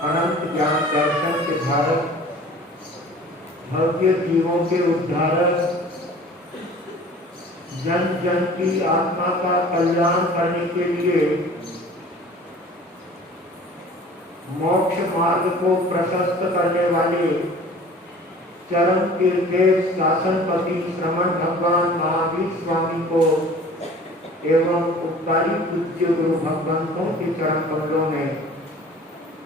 अनंत ज्ञान दर्शन के धारक, भव्य जीवों के उद्धारक, जन जन की आत्मा का कल्याण करने के लिए मोक्ष मार्ग को प्रशस्त करने वाले चरम तीर्थ शासनपति श्रमण भगवान महावीर स्वामी को एवं उपकारी पूज्य गुरु भगवंतों के चरण कमलों में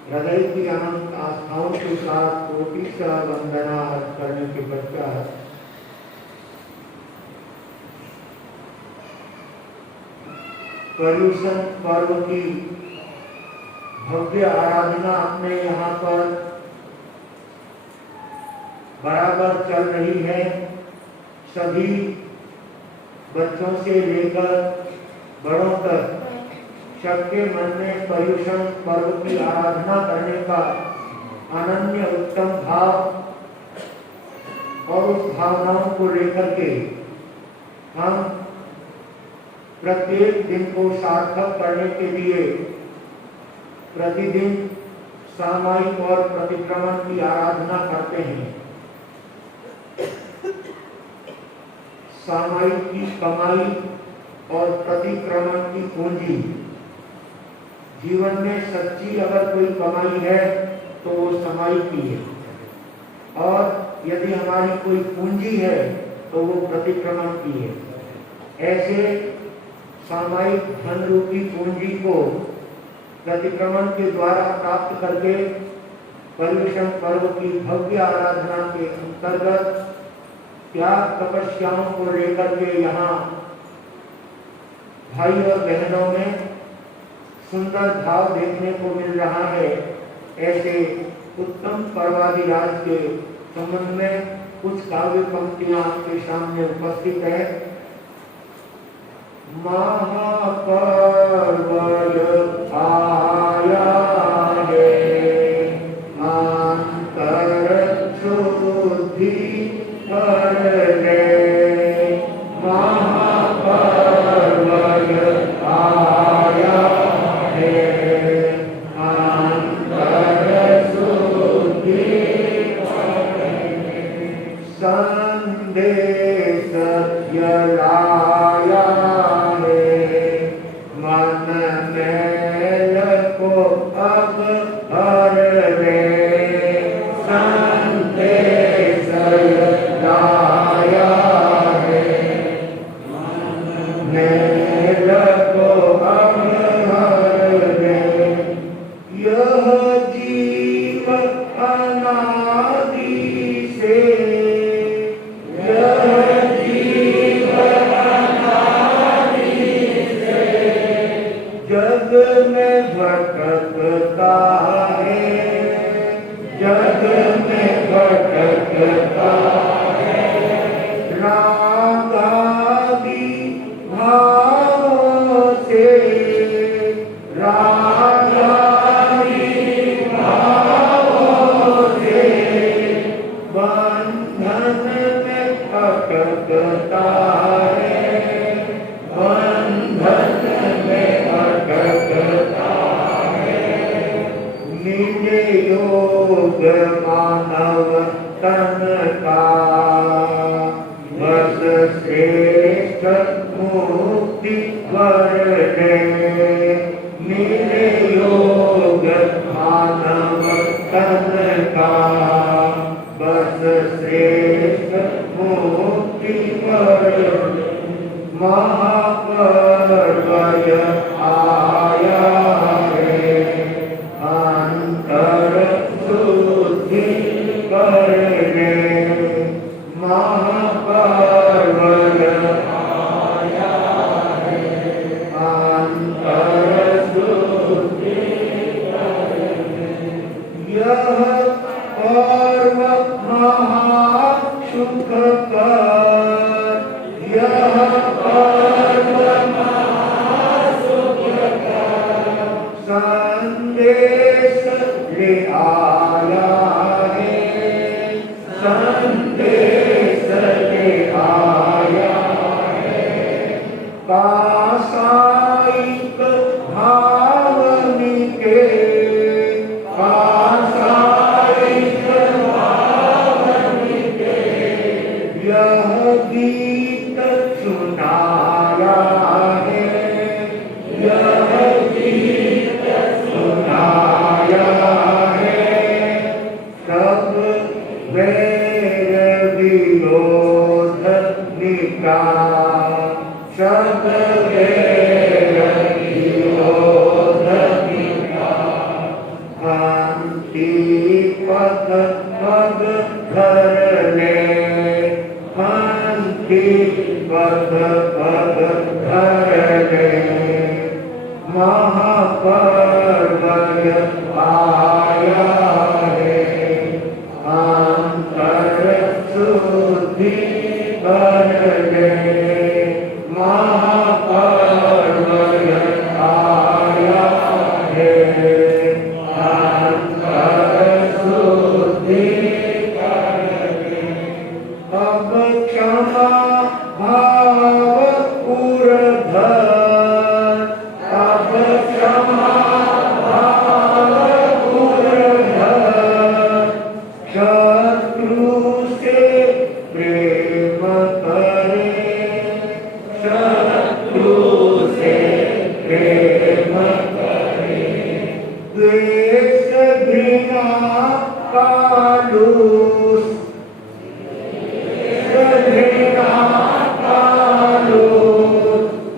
हृदय की अनंत आस्थाओं के साथ कोटि वंदना करने के पश्चात पर्युषण पर्व की भव्य आराधना अपने यहाँ पर बराबर चल रही है। सभी बच्चों से लेकर बड़ों तक सबके मन में पर्युषण पर्व की आराधना करने का अनन्य उत्तम भाव और उस भावनाओं को लेकर के हम प्रत्येक दिन को सार्थक करने के लिए प्रतिदिन सामायिक और प्रतिक्रमण की आराधना करते हैं। सामायिक की कमाई और प्रतिक्रमण की पूंजी, जीवन में सच्ची अगर कोई कमाई है तो वो सामायिक की है, और यदि हमारी कोई पूंजी है तो वो प्रतिक्रमण की है। ऐसे सामायिक धन रूपी पूंजी को प्रतिक्रमण के द्वारा प्राप्त करके पर्युषण पर्व की भव्य आराधना के अंतर्गत त्याग तपस्याओं को लेकर के यहाँ भाई और बहनों में सुंदर भाव देखने को मिल रहा है। ऐसे उत्तम पर्वाधिराज के संबंध में कुछ काव्य पंक्तियां आपके सामने उपस्थित है। महापर्व आया है, अंतर शुद्धि कर ले। महापर्व आया है, अंतर शुद्धि कर ले। संदेश लाया अब हर रे। संदेश लाया है, मेल को अब हर रे। यह जीव अनादि से, यह जीव अनादि से जग में भटकता है, जग में भटकता है। रागादि भावों से, रागादि भावों से बंधन में भटकता है, बंधन में भटकता है। मिले योग मानव तन का, बस श्रेष्ठ मुक्ति वर ले। मिले योग मानव तन का, बस श्रेष्ठ मुक्ति वर ले। महापर्व आया है, अंतर शुद्धि कर ले। महापर्व आया है, आया है। अंतर शुद्धि करने महापर्व आया है। अंतर शुद्धि करने अब क्षमा भाव उर्धर, अब क्षमा भाव उर्धर, शत्रु से प्रेम करे, शत्रु से प्रेम करे, द्वेष घृणा कालूस,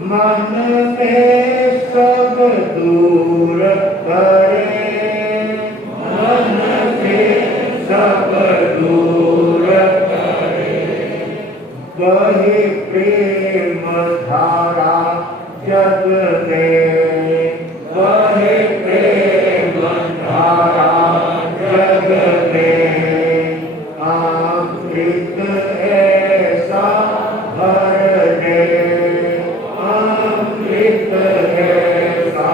मन में सब दूर करे, मन में सब दूर करे, वही प्रेम धारा जग में, वही प्रेम धारा जग में, अमृत ऐसा भर दे, अमृत ऐसा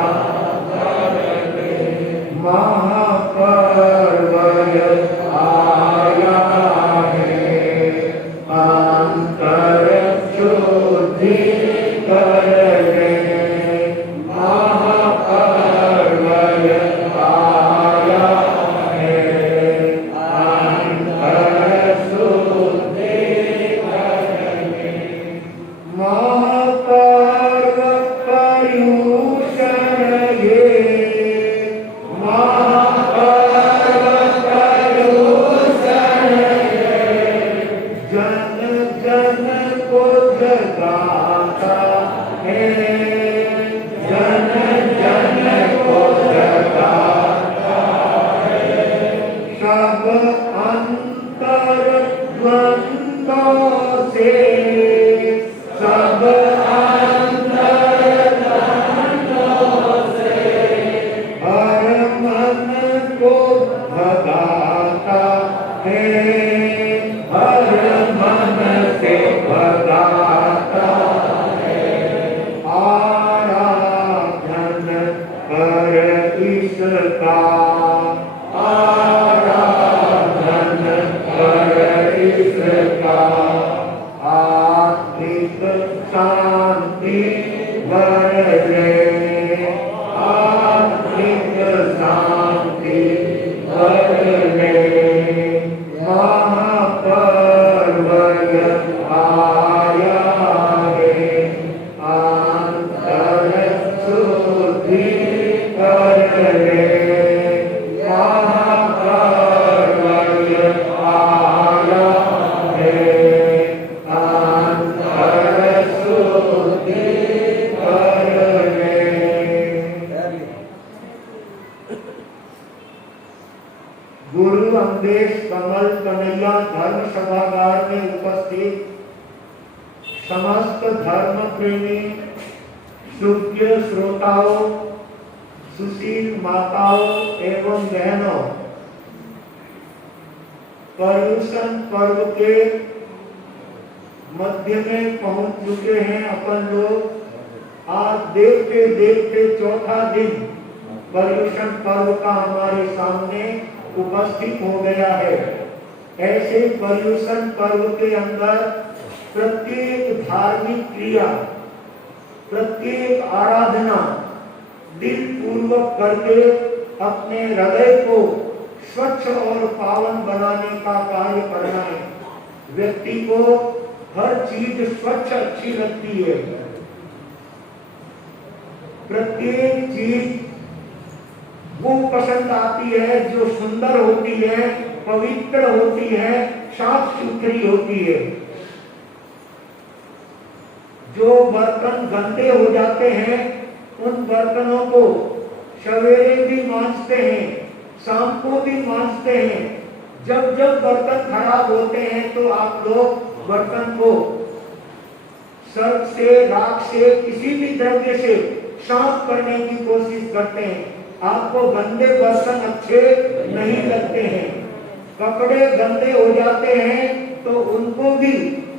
भर दे, महापर्व आया है। अंतर शुद्धि करने महापर्व आया है। अंतर शुद्धि करने महापर्व पर्यूषण ये, महापर्व पर्यूषण ये, जन जन को जगाता है, जन जन को जगाता है, सब अंतर द्वंद्वों से, सब अंतर द्वंद्वों से, हर मन को भगाता है, हर मन से भगाता है, आराधन कर इसका, आराधन कर इसका, आत्मिक शांति बरसे, आत्मिक शांति बरसे, महापर्व आया है। अंतर शुद्धि करने महापर्व आया है। अंतर शुद्धि करने गुरु अंदेश कमल कन्हैया धर्म सभागार में उपस्थित समस्त धर्म प्रेमी सूर्य श्रोताओं, सुशील माताओं एवं बहनों, पर्यूषण पर्व के मध्य में पहुंच चुके हैं अपन लोग। आज देखते देखते चौथा दिन पर्यूषण पर्व का हमारे सामने उपस्थित हो गया है। ऐसे पर्यूषण पर्व के अंदर प्रत्येक धार्मिक क्रिया, प्रत्येक आराधना दिल पूर्वक करके अपने हृदय को स्वच्छ और पावन बनाने का कार्य करना है। व्यक्ति को हर चीज स्वच्छ अच्छी लगती है। प्रत्येक चीज वो पसंद आती है जो सुंदर होती है, पवित्र होती है, साफ सुथरी होती है। जो बर्तन गंदे हो जाते हैं उन बर्तनों को सवेरे भी मांजते हैं, शाम को भी मांजते हैं। जब जब बर्तन खराब होते हैं तो आप लोग बर्तन को सर्फ से, राख से, किसी भी द्रव्य से साफ करने की कोशिश करते हैं। आपको गंदे बर्तन अच्छे नहीं लगते हैं, कपड़े गंदे हो जाते हैं तो उनको भी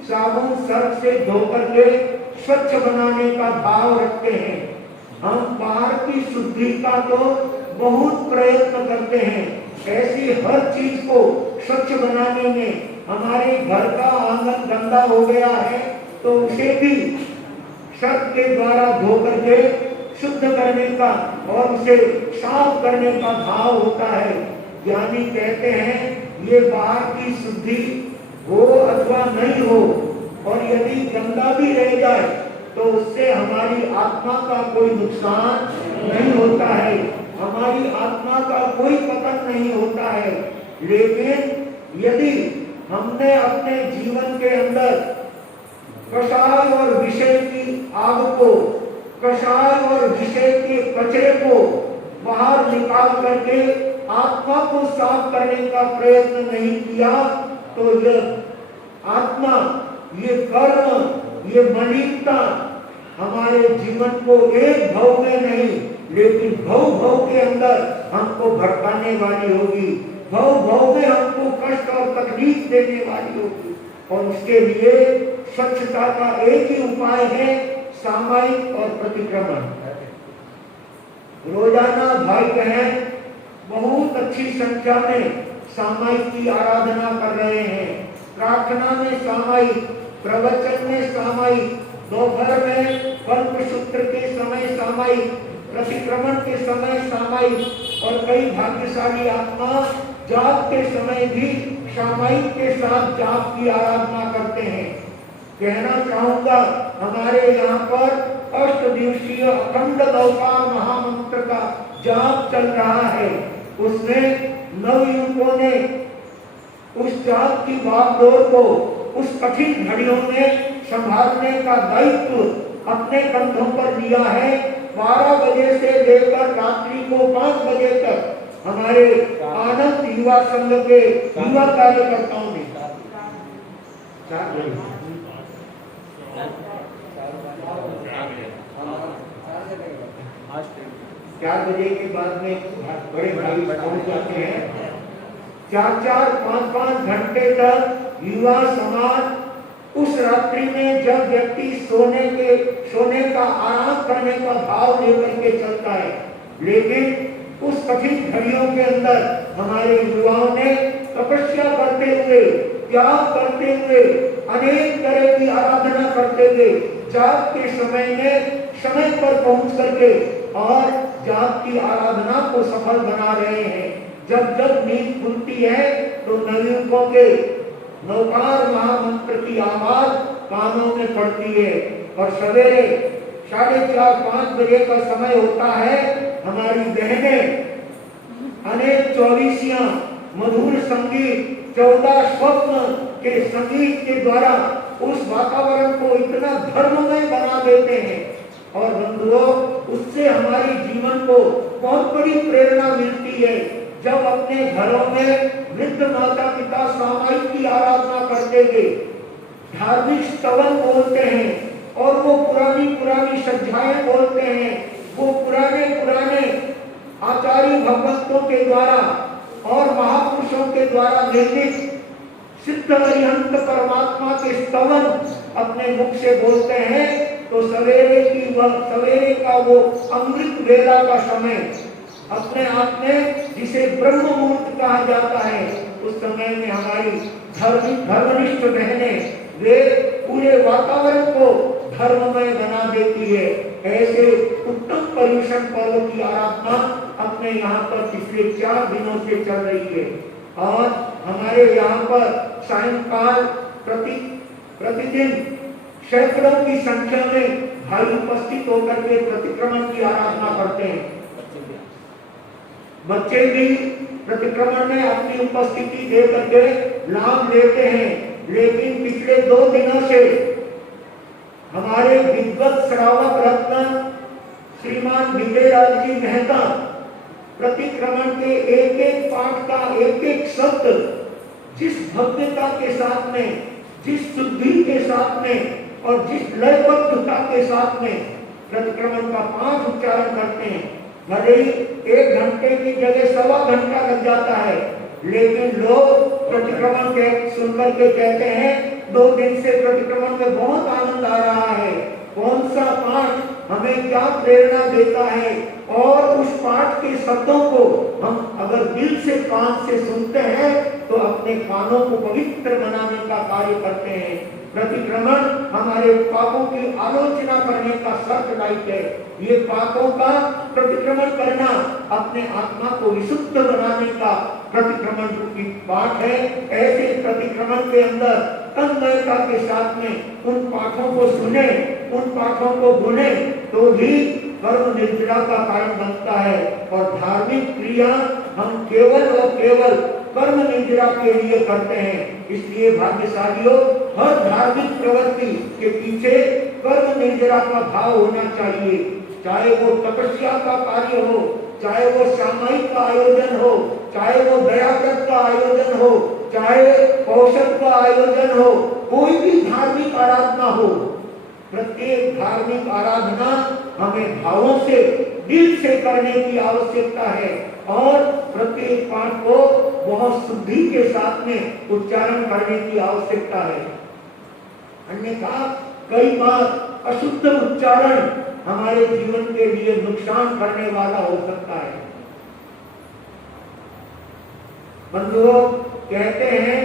साबुन सर्फ से धो करके स्वच्छ बनाने का भाव रखते हैं। हम बाहर की शुद्धि का तो बहुत प्रयत्न करते हैं, ऐसी हर चीज को स्वच्छ बनाने में हमारे घर का आंगन गंदा हो गया है तो उसे भी सर्फ के द्वारा धो करके शुद्ध करने का और उसे साफ करने का भाव होता है। ज्ञानी कहते हैं ये बाहर की शुद्धि हो अथवा नहीं हो, और यदि गंदा भी रह जाए तो उससे हमारी आत्मा का कोई नुकसान नहीं होता है, हमारी आत्मा का कोई पतन नहीं होता है। लेकिन यदि हमने अपने जीवन के अंदर कषाय और विषय की आग को, कषाय और विषय के कचरे को बाहर निकाल करके आत्मा को साफ करने का प्रयत्न नहीं किया तो यह आत्मा, ये कर्म, ये मलिनता हमारे जीवन को एक भव में नहीं लेकिन भव भव के अंदर हमको भटकाने वाली होगी, भव भव में हमको कष्ट और तकलीफ देने वाली होगी। और उसके लिए स्वच्छता का एक ही उपाय है, सामायिक और प्रतिक्रमण। रोजाना भाई बहन बहुत अच्छी संख्या में सामायिक की आराधना कर रहे हैं, प्रार्थना में सामायिक, प्रवचन में सामायिक, दोपहर में कल्प सूत्र के समय सामायिक, प्रतिक्रमण के समय सामायिक, और कई भाग्यशाली आत्मा जाप के समय भी सामायिक के साथ जाप की आराधना करते हैं। कहना चाहूंगा हमारे यहाँ पर 8 दिवसीय अखंड अवतार महामंत्र का जाप चल रहा है, उसमें नवयुवकों ने उस जाप की भागदौड़ को उस कठिन घड़ियों में संभालने का दायित्व अपने कंधों पर लिया है। 12 बजे से लेकर रात्रि को 5 बजे तक हमारे आनंद युवा संघ के युवा कार्यकर्ताओं ने 4 बजे के बाद में बड़े भाई पहुंच जाते हैं। 4-4, 5-5 घंटे तक युवा समाज उस रात्रि में जब व्यक्ति सोने का आराम करने का भाव लेकर के चलता है, लेकिन उस कठिन घड़ियों के अंदर हमारे युवाओं ने तपस्या करते हुए, त्याग करते हुए, अनेक तरह की आराधना करते हुए जाप के समय में समय पर पहुंच करके और जाप की आराधना को सफल बना रहे हैं। जब जब नींद खुलती है तो नवयुवकों के नौकार महामंत्र की आवाज कानों में पड़ती है, और सवेरे 4:30-5 बजे का समय होता है। हमारी बहनें अनेक 24 मधुर संगीत, 14 स्वप्न के संगीत के द्वारा उस वातावरण को इतना धर्ममय बना देते हैं। और बंधुओं, उससे हमारी जीवन को बहुत बड़ी प्रेरणा मिलती है। जब अपने घरों में वृद्ध माता पिता सामायिक की आराधना करते हुए धार्मिक स्तवन बोलते हैं और वो पुरानी सज्जाएं बोलते हैं, वो पुराने आचार्य भगवंतों के द्वारा और महापुरुषों के द्वारा निर्मित सिद्ध अरिहंत परमात्मा के स्तवन अपने मुख से बोलते हैं, तो सवेरे का वो अमृत वेला का समय अपने आप में जिसे ब्रह्म मुहूर्त कहा जाता है, उस समय में हमारी धर्मनिष्ठ बहनें वे पूरे वातावरण को धर्ममय बना देती है। ऐसे उत्तम पर्युषण पर्व की आराधना अपने यहाँ पर पिछले 4 दिनों से चल रही है। और हमारे यहाँ पर सायंकाल प्रतिदिन सैकड़ों की संख्या में भाई उपस्थित होकर के प्रतिक्रमण की आराधना करते हैं। बच्चे भी प्रतिक्रमण में अपनी उपस्थिति दे करके लाभ लेते हैं। लेकिन पिछले 2 दिनों से हमारे विद्वत श्रावक रत्न श्रीमान विजयराज जी मेहता प्रतिक्रमण के एक पाठ का एक शब्द जिस भव्यता के साथ में, जिस शुद्धि के साथ में और जिस लयबद्धता के साथ में प्रतिक्रमण का 5 उच्चारण करते हैं, भले ही 1 घंटे की जगह 1.25 घंटा लग जाता है, लेकिन लोग प्रतिक्रमण के सुनकर के कहते हैं 2 दिन से प्रतिक्रमण में बहुत आनंद आ रहा है। कौन सा पाठ हमें क्या प्रेरणा देता है, और उस पाठ के शब्दों को हम अगर दिल से कान से सुनते हैं तो अपने कानों को पवित्र बनाने का कार्य करते हैं। प्रतिक्रमण हमारे पापों की आलोचना करने का सर्चलाइट है। ये पापों का प्रतिक्रमण करना अपने आत्मा को विशुद्ध बनाने का प्रतिक्रमण की पाठ है। ऐसे प्रतिक्रमण के अंदर तन्मयता के साथ में उन पाठों को सुने, उन पाठों को गुने, तो भी कर्म निर्जरा का कारण बनता है। और धार्मिक क्रिया हम केवल और केवल कर्म निर्जरा के लिए करते हैं। इसलिए भाग्यशालियों, हर धार्मिक प्रवृत्ति के पीछे कर्म निर्जरा का भाव होना चाहिए। चाहे वो तपस्या का कार्य हो, चाहे वो सामायिक का आयोजन हो, चाहे वो दयाव्रत का आयोजन हो, चाहे कौशल का आयोजन हो, कोई भी धार्मिक आराधना हो, प्रत्येक धार्मिक आराधना हमें भावों से, दिल से करने की आवश्यकता है। और प्रत्येक पाठ को बहुत शुद्धि के साथ में उच्चारण करने की आवश्यकता है। अन्यथा कई बार अशुद्ध उच्चारण हमारे जीवन के लिए नुकसान करने वाला हो सकता है। बंधुओं, कहते हैं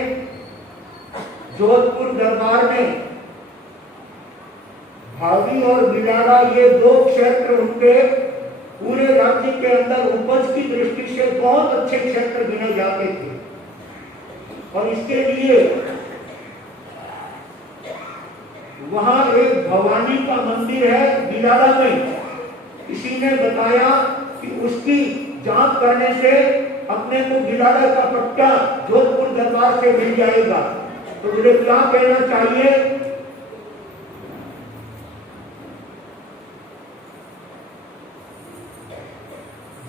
जोधपुर दरबार में भावी और बिलाड़ा, ये 2 क्षेत्र उनके पूरे राज्य के अंदर उपज की दृष्टि से बहुत अच्छे क्षेत्र गिने जाते थे। और इसके लिए वहां एक भवानी का मंदिर है बिलाड़ा में। किसी ने बताया कि उसकी जांच करने से अपने को बिलाड़ा का पट्टा जोधपुर दरबार से मिल जाएगा। तो मुझे क्या कहना चाहिए,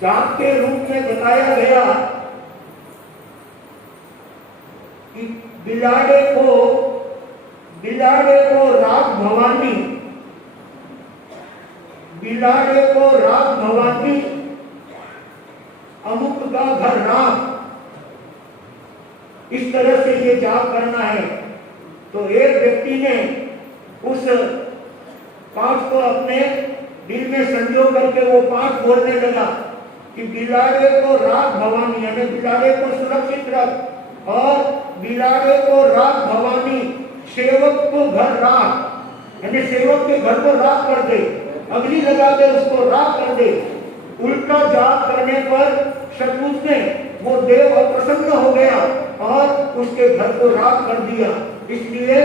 जाप के रूप में बताया गया कि बिलाड़े को राग भवानी, बिलाड़े को राग भवानी, अमुक का घर राग, इस तरह से ये जाप करना है। तो एक व्यक्ति ने उस पाठ को अपने दिल में संजो करके वो पाठ बोलने लगा कि बिलाड़े को राग भवानी, यानी बिलाड़े को सुरक्षित रख, और बिलाड़े को राग भवानी, सेवक को घर राग, यानी सेवक के घर को राग कर दे, अग्नि लगा दे, उसको राग कर दे। उल्टा जाप करने पर सचमुच में वो देव अप्रसन्न हो गया और उसके घर को राग कर दिया। इसलिए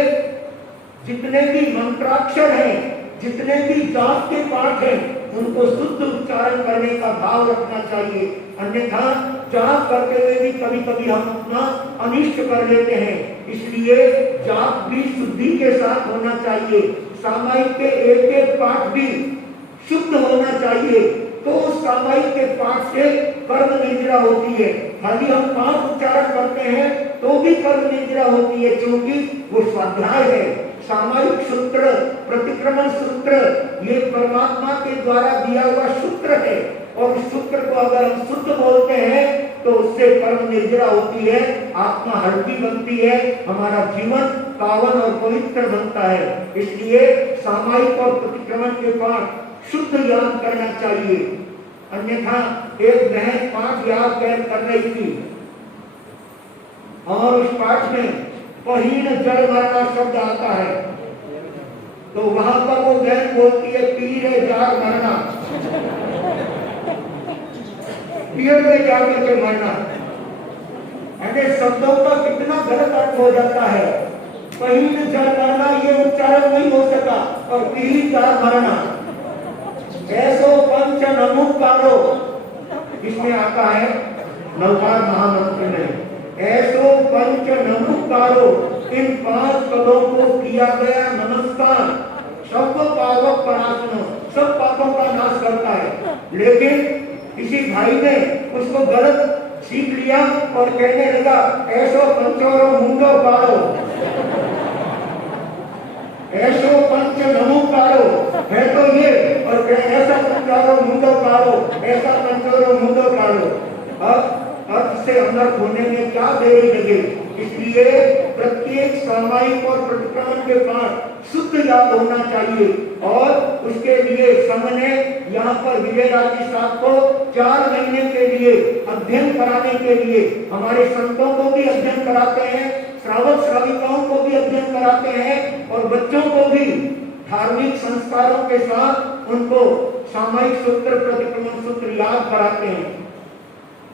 जितने भी मंत्राक्षर हैं, जितने भी जाप के पाठ हैं, उनको शुद्ध उच्चारण करने का भाव रखना चाहिए। अन्यथा जाप करते हुए भी कभी कभी हम अपना अनिष्ट कर लेते हैं। इसलिए जाप भी शुद्धि के साथ होना चाहिए। सामायिक के एक एक पाठ भी शुद्ध होना चाहिए, तो उस सामायिक के पाठ से कर्म निद्रा होती है। खाली हम पाठ उच्चारण करते हैं तो भी कर्म निद्रा होती है, क्योंकि वो स्वाध्याय है। सामायिक सूत्र, प्रतिक्रमण सूत्र, ये परमात्मा के द्वारा दिया हुआ सूत्र है, और उस सूत्र को अगर हम शुद्ध बोलते हैं तो उससे कर्म निर्जरा होती है, आत्मा हल्की बनती है, हमारा जीवन पावन और पवित्र बनता है। इसलिए सामायिक और प्रतिक्रमण के पाठ शुद्ध याद करना चाहिए। अन्यथा एक बहन पाठ याद कर रही थी और उस पाठ में पहीन जल मरना शब्द आता है, तो वहां पर वो बहन बोलती है पीरे जार मरना, पीर में जाकर के मरना। ऐसे शब्दों का कितना गलत अर्थ हो जाता है। पहीन जल मरना ये उच्चारण नहीं हो सका, और पीर जार मरना, ऐसो पंच नमुकारो, इसमें आता है नवकार महामंत्र में, ऐसो पंच नमुकारो, इन 5 पदों को किया गया नमस्कार, सब पावक परासनो, सब पापों का नाश करता है। लेकिन किसी भाई ने उसको गलत सीख लिया और कहने लगा ऐसो पंचोरो मुंडो पारो, ऐसो पंच नमुकारो है तो ये, और ऐसा पंचारो मुंडो पारो जाओ, ऐसा कंचोरो मुंडो काढ़ो। अर्थ से अंदर होने में क्या देरी लगे। इसलिए प्रत्येक सामायिक और प्रतिक्रमण के पाठ शुद्ध याद होना चाहिए। और उसके लिए संघ ने यहाँ पर विजयराज जी साहब को 4 महीने के लिए अध्ययन कराने के लिए हमारे संतों को भी अध्ययन कराते हैं, श्रावक श्राविकाओं को भी अध्ययन कराते हैं और बच्चों को भी धार्मिक संस्कारों के साथ उनको सामायिक सूत्र प्रतिक्रमण सूत्र याद कराते हैं।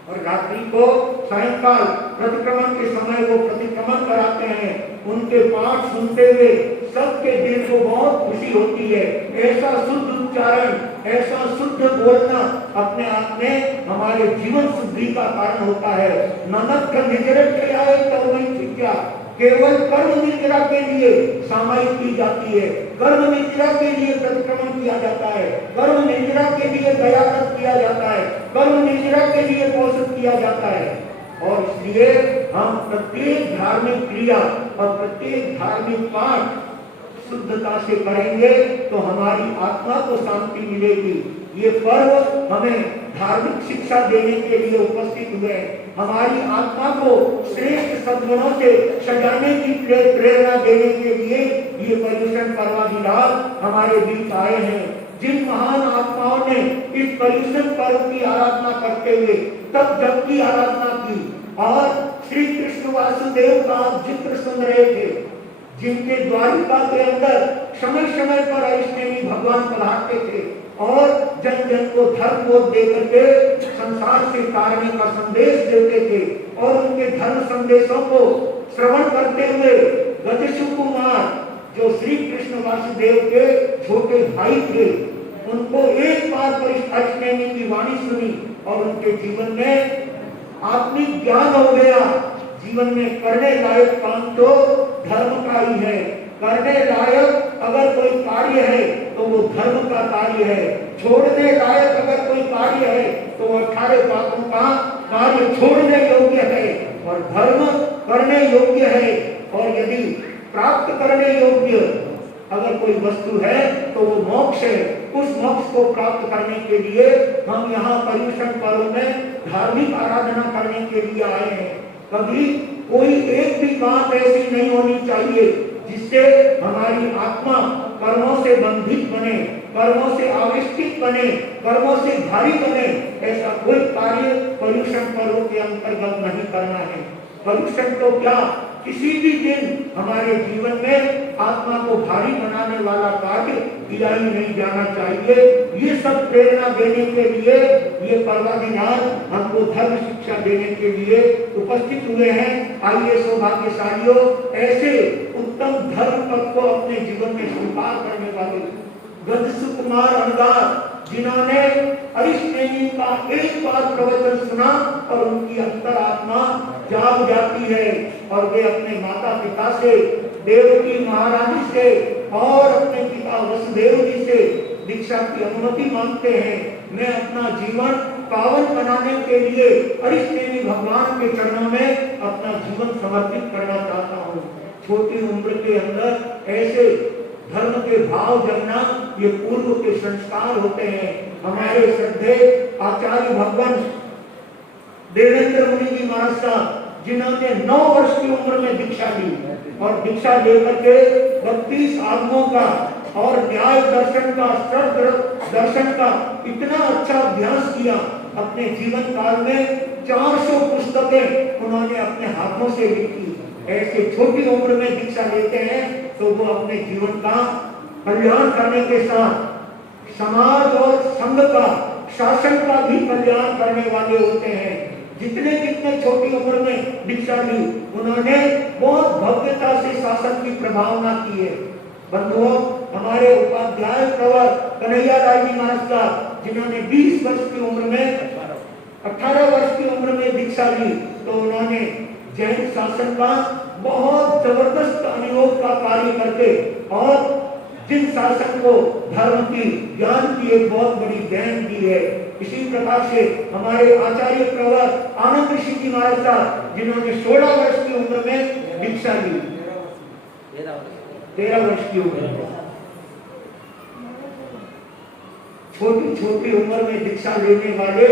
और रात्रि को सायंकाल प्रतिक्रमण के समय वो प्रतिक्रमण कराते हैं। उनके पाठ सुनते हुए सबके दिल को बहुत खुशी होती है। ऐसा शुद्ध उच्चारण, ऐसा शुद्ध बोलना अपने आप में हमारे जीवन शुद्धि का कारण होता है। ननक निजरत के आए तो वही शिक्षा केवल कर्म निद्रा के लिए सामायिक की जाती है, कर्म निद्रा के लिए प्रतिक्रमण किया जाता है, कर्म निद्रा के लिए दयाव्रत किया जाता है, कर्म निद्रा के लिए पोषण किया जाता है। और इसलिए हम प्रत्येक धार्मिक क्रिया और प्रत्येक धार्मिक पाठ शुद्धता से करेंगे तो हमारी आत्मा को शांति मिलेगी। ये पर्व हमें धार्मिक शिक्षा देने के लिए उपस्थित हुए हैं, हमारी आत्मा को श्रेष्ठ सद्गुणों से सजाने की प्रेरणा देने के लिए ये पर्युषण पर्वाधिराज हमारे बीच आए हैं। जिन महान आत्माओं ने इस पर्युषण पर्व की आराधना करते हुए तब जब की आराधना की और श्री कृष्ण वासुदेव का चित्र सुन रहे थे, जिनके द्वारिका के अंदर समय समय पर अष्टमी भगवान पधारते थे और जन जन को धर्म बोध दे करके संसार से तारने का संदेश देते थे। और उनके धर्म संदेशों को श्रवण करते हुए गजशु कुमार जो श्री कृष्ण वासुदेव के छोटे भाई थे, उनको एक बार पर इस अष्टमी की वाणी सुनी और उनके जीवन में आत्मिक ज्ञान हो गया। जीवन में करने लायक काम तो धर्म का ही है, करने लायक अगर कोई कार्य है तो वो धर्म का कार्य है, छोड़ने लायक अगर कोई कार्य है तो 18 पापों का कार्य छोड़ने योग्य है और धर्म करने योग्य है। और यदि प्राप्त करने योग्य अगर कोई वस्तु है तो वो मोक्ष है। उस मोक्ष को प्राप्त करने के लिए हम यहाँ पर्युषण पर्व में धार्मिक आराधना करने के लिए आए हैं। कभी कोई एक भी बात ऐसी नहीं होनी चाहिए जिससे हमारी आत्मा कर्मों से बंधित बने, कर्मों से आविष्टित बने, कर्मों से भारी बने। ऐसा कोई कार्य पर्युषण पर्व के अंतर्गत नहीं करना है। पर्युषण तो क्या, किसी भी दिन हमारे जीवन में आत्मा को भारी बनाने वाला कार्य किया ही नहीं जाना चाहिए। ये सब प्रेरणा देने के लिए ये पर्वाधिराज हमको धर्म शिक्षा देने के लिए उपस्थित हुए हैं। आइए सौभाग्यशालियों, ऐसे उत्तम धर्म पद को अपने जीवन में स्वीकार करने वाले गजशु कुमार अंगार, जिन्होंने अरिष्टनेमी का एक बार प्रवचन सुना और उनकी अंतरात्मा जाग जाती है और वे अपने माता पिता से, देवकी महारानी से और अपने पिता वसुदेव जी से दीक्षा की अनुमति मांगते हैं। मैं अपना जीवन पावन बनाने के लिए अरिष्टनेमी भगवान के चरणों में अपना जीवन समर्पित करना चाहता हूँ। छोटी उम्र के अंदर ऐसे धर्म के भाव जगना ये पूर्व के संस्कार होते हैं। हमारे श्रद्धे आचार्य भगवान देवेंद्र मुनि जी महाराज साहब, जिन्होंने 9 वर्ष की उम्र में दीक्षा ली और दीक्षा लेकर के 32 आगमों का और न्याय दर्शन का, शब्द दर्शन का इतना अच्छा अभ्यास किया। अपने जीवन काल में 400 पुस्तकें उन्होंने अपने हाथों से लिखी। ऐसे छोटी उम्र में दीक्षा लेते हैं तो वो अपने जीवन का कल्याण करने के साथ समाज और संघ का, शासन का भी कल्याण करने वाले होते हैं। जितने जितने छोटी उम्र में दीक्षा ली, उन्होंने बहुत भव्यता से शासन की प्रभावना की है। बंधुओं, हमारे उपाध्याय प्रवर कन्हैया राय जी महाराज साहब, जिन्होंने 20 वर्ष की उम्र में 18 वर्ष की उम्र में दीक्षा ली, तो उन्होंने जैन शासन का बहुत जबरदस्त अनुयोग का कार्य करके और जिन शासन को धर्म की, ज्ञान की एक बहुत बड़ी देन दी है। इसी प्रकार से हमारे आचार्य प्रवर आनंद ऋषि जी महाराज साहब, जिन्होंने 16 वर्ष की उम्र में दीक्षा ली, 13 वर्ष की उम्र में छोटी छोटी उम्र में दीक्षा लेने वाले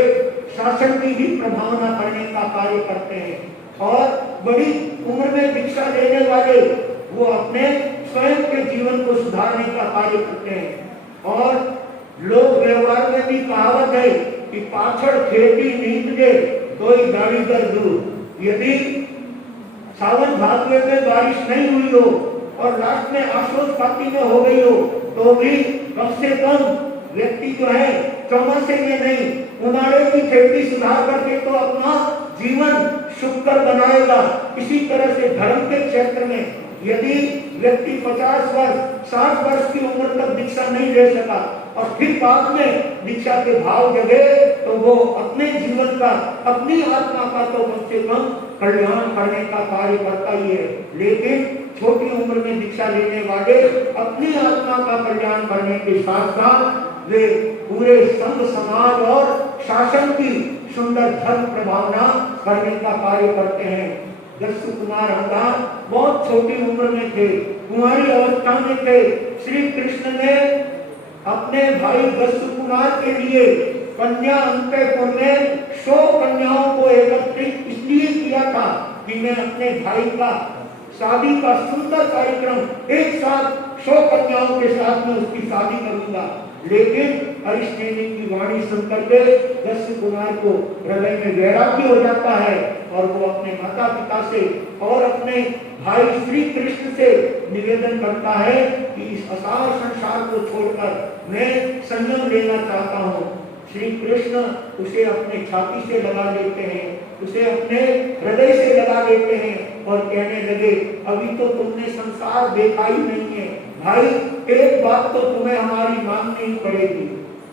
शासन की भी प्रभावना करने का कार्य करते हैं और बड़ी उम्र में दीक्षा लेने वाले वो अपने स्वयं के जीवन को सुधारने का कार्य करते हैं। और लोक व्यवहार में भी कहावत है कि पाछड़ खेती नींद दे तो ही दाढ़ी कर दूर। यदि सावन भादवे में बारिश नहीं हुई हो और लास्ट में आशोष पाती में हो गई हो तो भी कम से कम व्यक्ति जो है चौमासे में नहीं उनाड़े की खेती सुधार करके तो अपना जीवन सुखकर बनाएगा। इसी तरह से धर्म के क्षेत्र में यदि व्यक्ति 50 वर्ष 60 वर्ष की उम्र तक दीक्षा नहीं ले सका और फिर बाद में दीक्षा के भाव जगे तो वो अपने जीवन का अपनी आत्मा का तो कम से कम कल्याण करने का कार्य करता ही है। लेकिन छोटी उम्र में दीक्षा लेने वाले अपनी आत्मा का कल्याण करने के साथ साथ वे पूरे संघ समाज और शासन की सुंदर धर्म प्रभावना करने का कार्य करते हैं। दस्यु कुमार हरदास बहुत छोटी उम्र में थे, कुंवारी अवस्था में थे। श्री कृष्ण ने अपने भाई दस्यु कुमार के लिए कन्या अंतःपुर में 100 कन्याओं को एकत्रित इसलिए किया था कि मैं अपने भाई का शादी का सुंदर कार्यक्रम एक साथ 100 कन्याओं के साथ में उसकी शादी करूंगा। लेकिन हरिश्चंद्र की वाणी सुनकर के दस्यु कुमार को हृदय में वैराग्य हो जाता है और वो अपने माता पिता से और अपने भाई श्री कृष्ण से निवेदन करता है कि इस असार संसार को छोड़कर मैं संयम लेना चाहता हूँ। श्री कृष्ण उसे अपने छाती से लगा लेते हैं, उसे अपने हृदय से लगा लेते हैं और कहने लगे अभी तो तुमने संसार देखा ही नहीं है भाई, एक बात तो तुम्हें हमारी माननी ही पड़ेगी।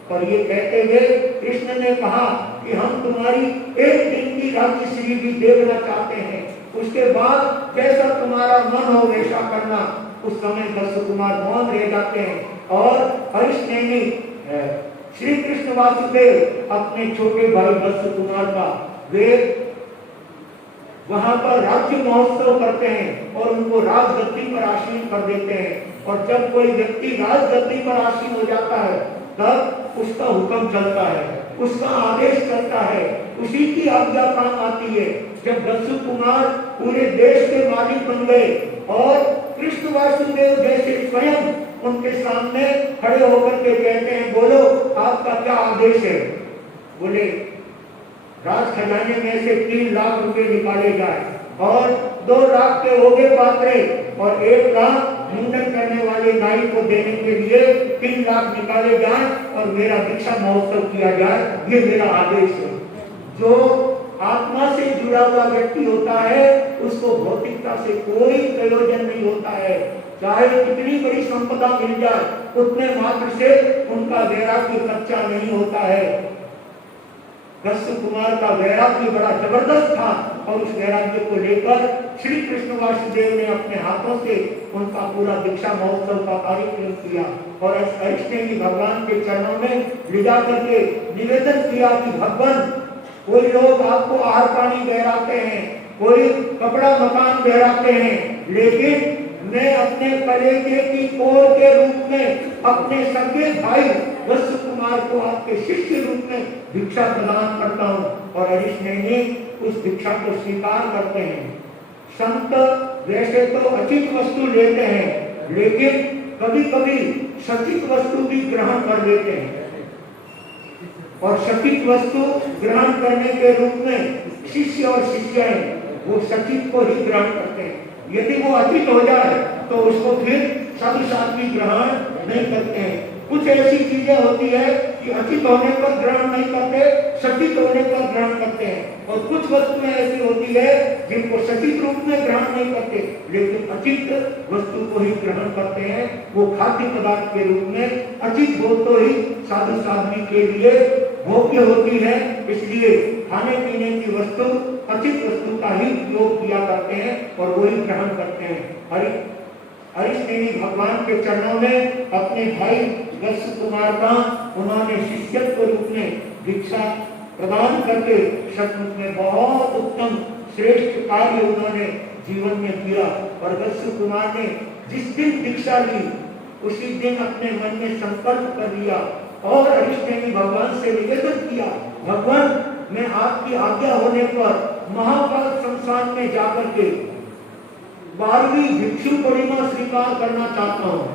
पर ये कहते हुए कृष्ण ने कहा कि हम तुम्हारी एक दिन की राज्यश्री भी देखना चाहते हैं, उसके बाद जैसा तुम्हारा मन हो वैसा करना। उस समय दस्यु कुमार मौन रह जाते हैं और हरिश्चंद्र श्री कृष्ण वासुदेव अपने छोटे भाई दस्यु कुमार का वे वहां पर राज्य महोत्सव करते हैं और उनको राजगद्दी पर आसीन कर देते हैं। और जब कोई व्यक्ति राजगद्दी पर आसीन हो जाता है तब उसका हुक्म चलता है, उसका आदेश चलता है, उसी की आज्ञा काम आती है। जब दस्यु कुमार पूरे देश के मालिक बन गए और कृष्ण वासुदेव जैसे स्वयं उनके सामने खड़े होकर के कहते हैं बोलो आपका क्या आदेश है। बोले राज खजाने में से 3 लाख रुपए निकाले जाए और 2 लाख के होगे पात्रे और 1 लाख मुंडन करने वाले नाई को देने के लिए 3 लाख निकाले जाए और मेरा दीक्षा महोत्सव किया जाए, ये मेरा आदेश है। जो आत्मा से जुड़ा हुआ व्यक्ति होता है उसको भौतिकता से कोई प्रयोजन नहीं होता है, चाहे कितनी बड़ी संपदा मिल जाए उतने मात्र से उनका वैराग्य कच्चा नहीं होता है। दस्यु कुमार का वैराग्य बड़ा जबरदस्त था और उस वैराग्य को लेकर श्री कृष्ण वासुदेव ने अपने हाथों से उनका पूरा दीक्षा महोत्सव का कार्यक्रम किया और हरिश्चंद्र भगवान के चरणों में ले जा करके निवेदन किया कि भगवान कोई लोग आपको आहार पानी बहराते हैं, कोई कपड़ा मकान बहराते हैं, लेकिन मैं अपने कलेजे की कोर के रूप में अपने सगे भाई दस्यु कुमार को आपके शिष्य रूप में भिक्षा प्रदान करता हूँ। और हरिश्चंद्र उस भिक्षा को स्वीकार करते हैं। संत वैसे तो अचित वस्तु लेते हैं लेकिन कभी कभी सचित वस्तु भी ग्रहण कर लेते हैं और सचित वस्तु ग्रहण करने के रूप में शिष्य और शिष्याएं वो सचित को ही ग्रहण करते हैं। यदि वो अचित हो जाए तो उसको फिर सभी साथी ग्रहण नहीं करते हैं। कुछ ऐसी चीजें होती है कि अचित होने पर ग्रहण नहीं करते, सचित होने पर ग्रहण करते हैं और कुछ वस्तुएं ऐसी होती है जिनको सचित रूप में ग्रहण नहीं करते लेकिन अचित वस्तु को ही ग्रहण करते हैं। वो खाद्य पदार्थ के रूप में अचित हो तो ही साधु साध्वी के लिए भोग्य होती है, इसलिए खाने पीने की वस्तु अचित वस्तु का ही उपयोग किया करते हैं और वही ग्रहण करते हैं। हरिश्चंद्र भगवान के चरणों में अपने भाई दस्यु कुमार का उन्होंने शिष्यत्व रूप में दीक्षा प्रदान करके सचमुच में बहुत उत्तम श्रेष्ठ कार्य उन्होंने जीवन में किया। और दस्यु कुमार ने जिस दिन दीक्षा ली उसी दिन अपने मन में संकल्प कर लिया और अरिष्ट ने भगवान से निवेदन किया, भगवान मैं आपकी आज्ञा होने पर महाकाल संस्थान में जाकर के 12वीं भिक्षु परिमा स्वीकार करना चाहता हूं।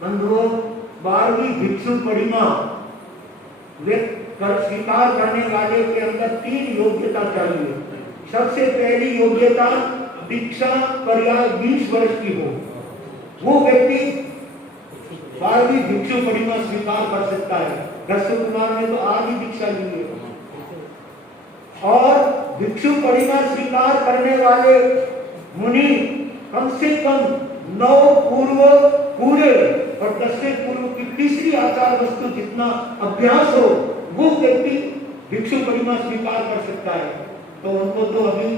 बंधुओं, 12वीं भिक्षु परिमा स्वीकार करने वाले के अंदर 3 योग्यता चाहिए। सबसे पहली योग्यता दीक्षा पर्याय 20 वर्ष की हो, वो व्यक्ति 12वीं भिक्षु परिमा स्वीकार कर सकता है। दस्यु कुमार ने तो आज ही दीक्षा ली है। और भिक्षु परिमा स्वीकार करने वाले मुनि कम से कम 9 पूर्व पूरे और 10 से पूर्व की तीसरी आचार वस्तु जितना अभ्यास हो, वो व्यक्ति भिक्षु परिमा स्वीकार कर सकता है। तो उनको तो अभी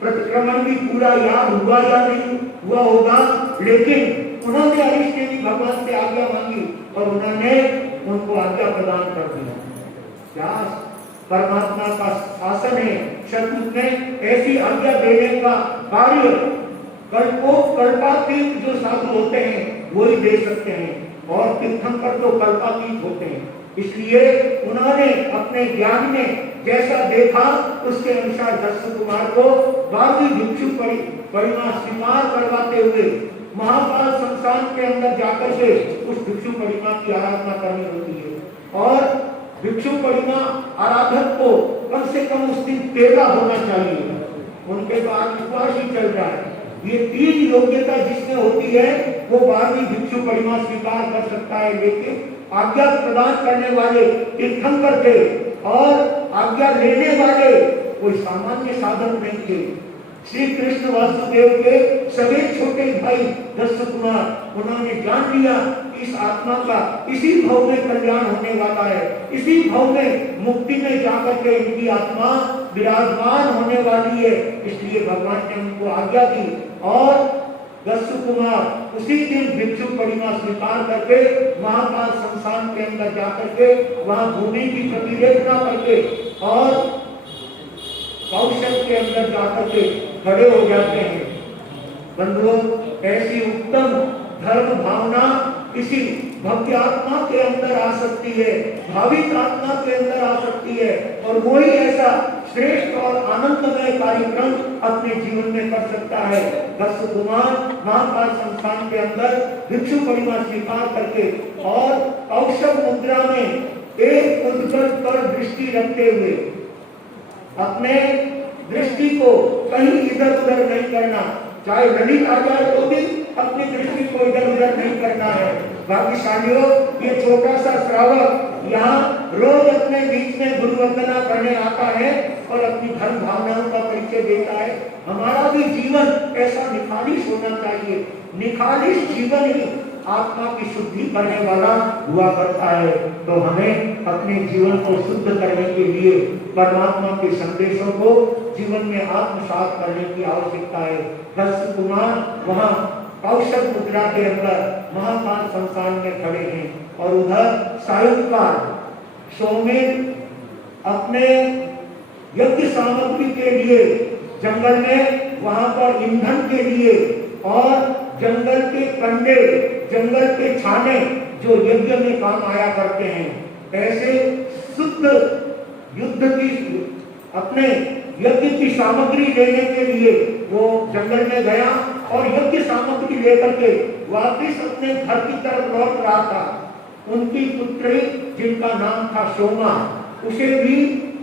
प्रतिक्रमण भी पूरा याद हुआ या नहीं हुआ होगा, लेकिन उन्होंने अरिष्ट ने भगवान से आज्ञा मांगी और उन्होंने उनको आज्ञा प्रदान कर दिया। क्या परमात्मा का शासन है। शतुत ने ऐसी आज्ञा देने का कार्य कल्पातीत जो साधु होते हैं वो ही दे सकते हैं, और तीर्थंकर तो कल्पातीत होते हैं। इसलिए उन्होंने अपने ज्ञान में जैसा देखा उसके अनुसार दस्यु कुमार को 12वीं भिक्षु परिमा स्वीकार करवाते हुए महाकाल संस्थान के अंदर जाकर के उस भिक्षु परिमा की आराधना करनी होती है। और भिक्षु परिमा आराधक को कम से कम उस दिन तेरा होना चाहिए। उनके तो आज उपवास ही चल रहा है। ये 3 योग्यता जिसमें होती है वो 12वीं भिक्षु परिमा स्वीकार कर सकता है। लेकिन आज्ञा प्रदान करने वाले तीर्थंकर थे और आज्ञा लेने वाले कोई सामान्य साधन नहीं थे। श्री कृष्ण वासुदेव के सभी छोटे भाई दस्यु कुमार, उन्होंने जान लिया इस आत्मा का इसी भाव में कल्याण होने वाला है, इसी भाव में मुक्ति में जाकर के इनकी आत्मा विराजमान होने वाली है। इसलिए भगवान ने उनको आज्ञा दी और दस्यु कुमार उसी दिन भिक्षु परिमा स्वीकार करके महाकाल संस्थान के अंदर जाकर के वहां भूमि की प्रतिरेखना करके और कौशल के अंदर जाकर के खड़े हो जाते हैं। बंधुओं, ऐसी उत्तम धर्म भावना किसी भक्ति आत्मा के अंदर आ सकती है, भाविक आत्मा के अंदर आ सकती है, और वही ऐसा श्रेष्ठ और आनंदमय कार्यक्रम अपने जीवन में कर सकता है। दस्यु कुमार महाकाल संस्थान के अंदर भिक्षु परिमा स्वीकार करके और कौशल मुद्रा में एक उद्गत पर दृष्टि रखते हुए अपने दृष्टि को कहीं इधर उधर नहीं करना, चाहे ललित आ जाए तो भी अपनी दृष्टि को इधर उधर नहीं करना है। भाग्यशालियों, ये छोटा सा श्रावक यहाँ रोज अपने बीच में गुरु वंदना करने आता है और अपनी धर्म भावनाओं का परिचय देता है। हमारा भी जीवन ऐसा निखालिस होना चाहिए। निखालिस जीवन ही आत्मा की शुद्धि करने वाला हुआ करता है। तो हमें अपने जीवन को शुद्ध करने के लिए परमात्मा के संदेशों को जीवन में आत्मसात करने की आवश्यकता है। दस्यु कुमार वहाँ कौशल मुद्रा के अंदर महाकाल संस्थान में खड़े हैं और उधर सायंकाल सौमेन अपने यज्ञ सामग्री के लिए जंगल में वहां पर ईंधन के लिए और जंगल के कंडे, जंगल के छाने जो यज्ञ में काम आया करते हैं, ऐसे शुद्ध युद्ध की अपने यज्ञ की सामग्री लेने के लिए वो जंगल में गया और यज्ञ सामग्री लेकर के वापिस अपने घर की तरफ लौट रहा था। उनकी पुत्री जिनका नाम था सोमा, उसे भी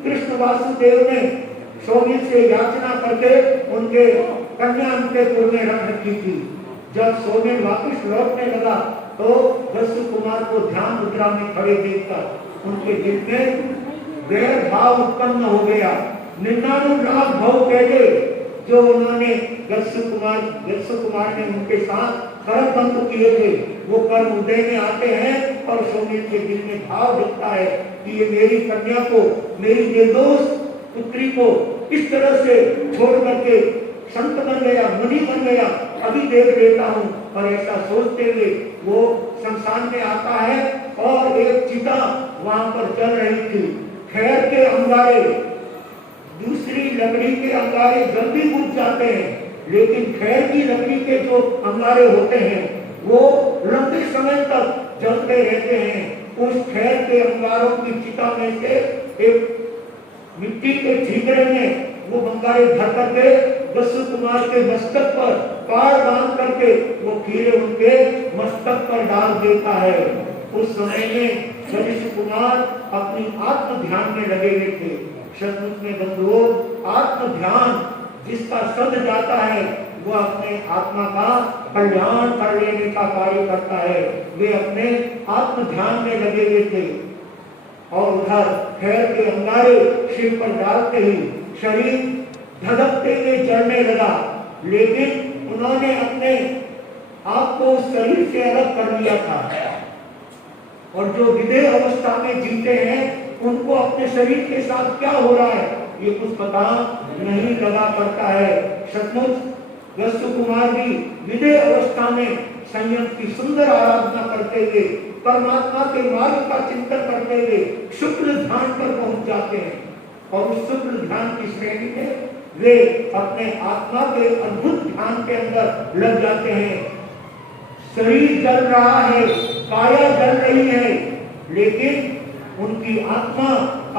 कृष्ण वासुदेव ने सोमी से याचना करके उनके कन्या अंतपुर में रख रखी थी। जब सोमी वापिस लौटने लगा तो दस्यु कुमार को ध्यान मुद्रा में खड़े देखकर उनके दिल में वैर भाव उत्पन्न हो गया। निन्नानुराग भाव पहले जो उन्होंने दस्यु कुमार ने उनके साथ कर्म बंद किए थे, वो कर्म उदय में आते हैं और सोमी के दिल में भाव दिखता है कि ये मेरी कन्या को, मेरी निर्दोष पुत्री को इस तरह से छोड़ करके संत बन गया, मुनि बन गया, अभी देख लेता हूँ। और ऐसा सोचते हुए वो शमशान में आता है और एक चिता वहां पर चल रही थी। खैर के अंगारे, दूसरी लकड़ी के अंगारे जल्दी बुझ जाते हैं, लेकिन खैर की लकड़ी के जो अंगारे होते हैं वो लंबे समय तक जलते रहते हैं उस खैर के अंगारों की चिता में से एक मिट्टी के ठीकरे में वो बंगारे धर करके दस्यु कुमार के मस्तक पर पार बांध करके वो कीड़े उनके मस्तक पर डाल देता है। उस समय में दस्यु कुमार अपनी आत्म ध्यान में लगे हुए थे। सचमुच में बंधुओं, आत्म ध्यान जिसका सद जाता है वो अपने आत्मा का कल्याण कर लेने का कार्य करता है। वे अपने आत्म ध्यान में लगे हुए थे और उधर खैर के अंगारे सिर पर डालते ही शरीर धधकते हुए जलने लगा, लेकिन उन्होंने अपने आप को उस शरीर से अलग कर लिया था। और जो विदेह अवस्था में जीते हैं उनको अपने शरीर के साथ क्या हो रहा है ये कुछ पता नहीं लगा करता है। सचमुच दस्यु कुमार भी विदेह अवस्था में संयम की सुंदर आराधना करते हुए परमात्मा के मार्ग का चिंतन करते हुए शुक्ल ध्यान पर पहुंच जाते हैं और उस शुक्ल ध्यान की श्रेणी में वे अपने आत्मा के अद्भुत ध्यान के अंदर लग जाते हैं। शरीर जल रहा है, काया जल रही है, लेकिन उनकी आत्मा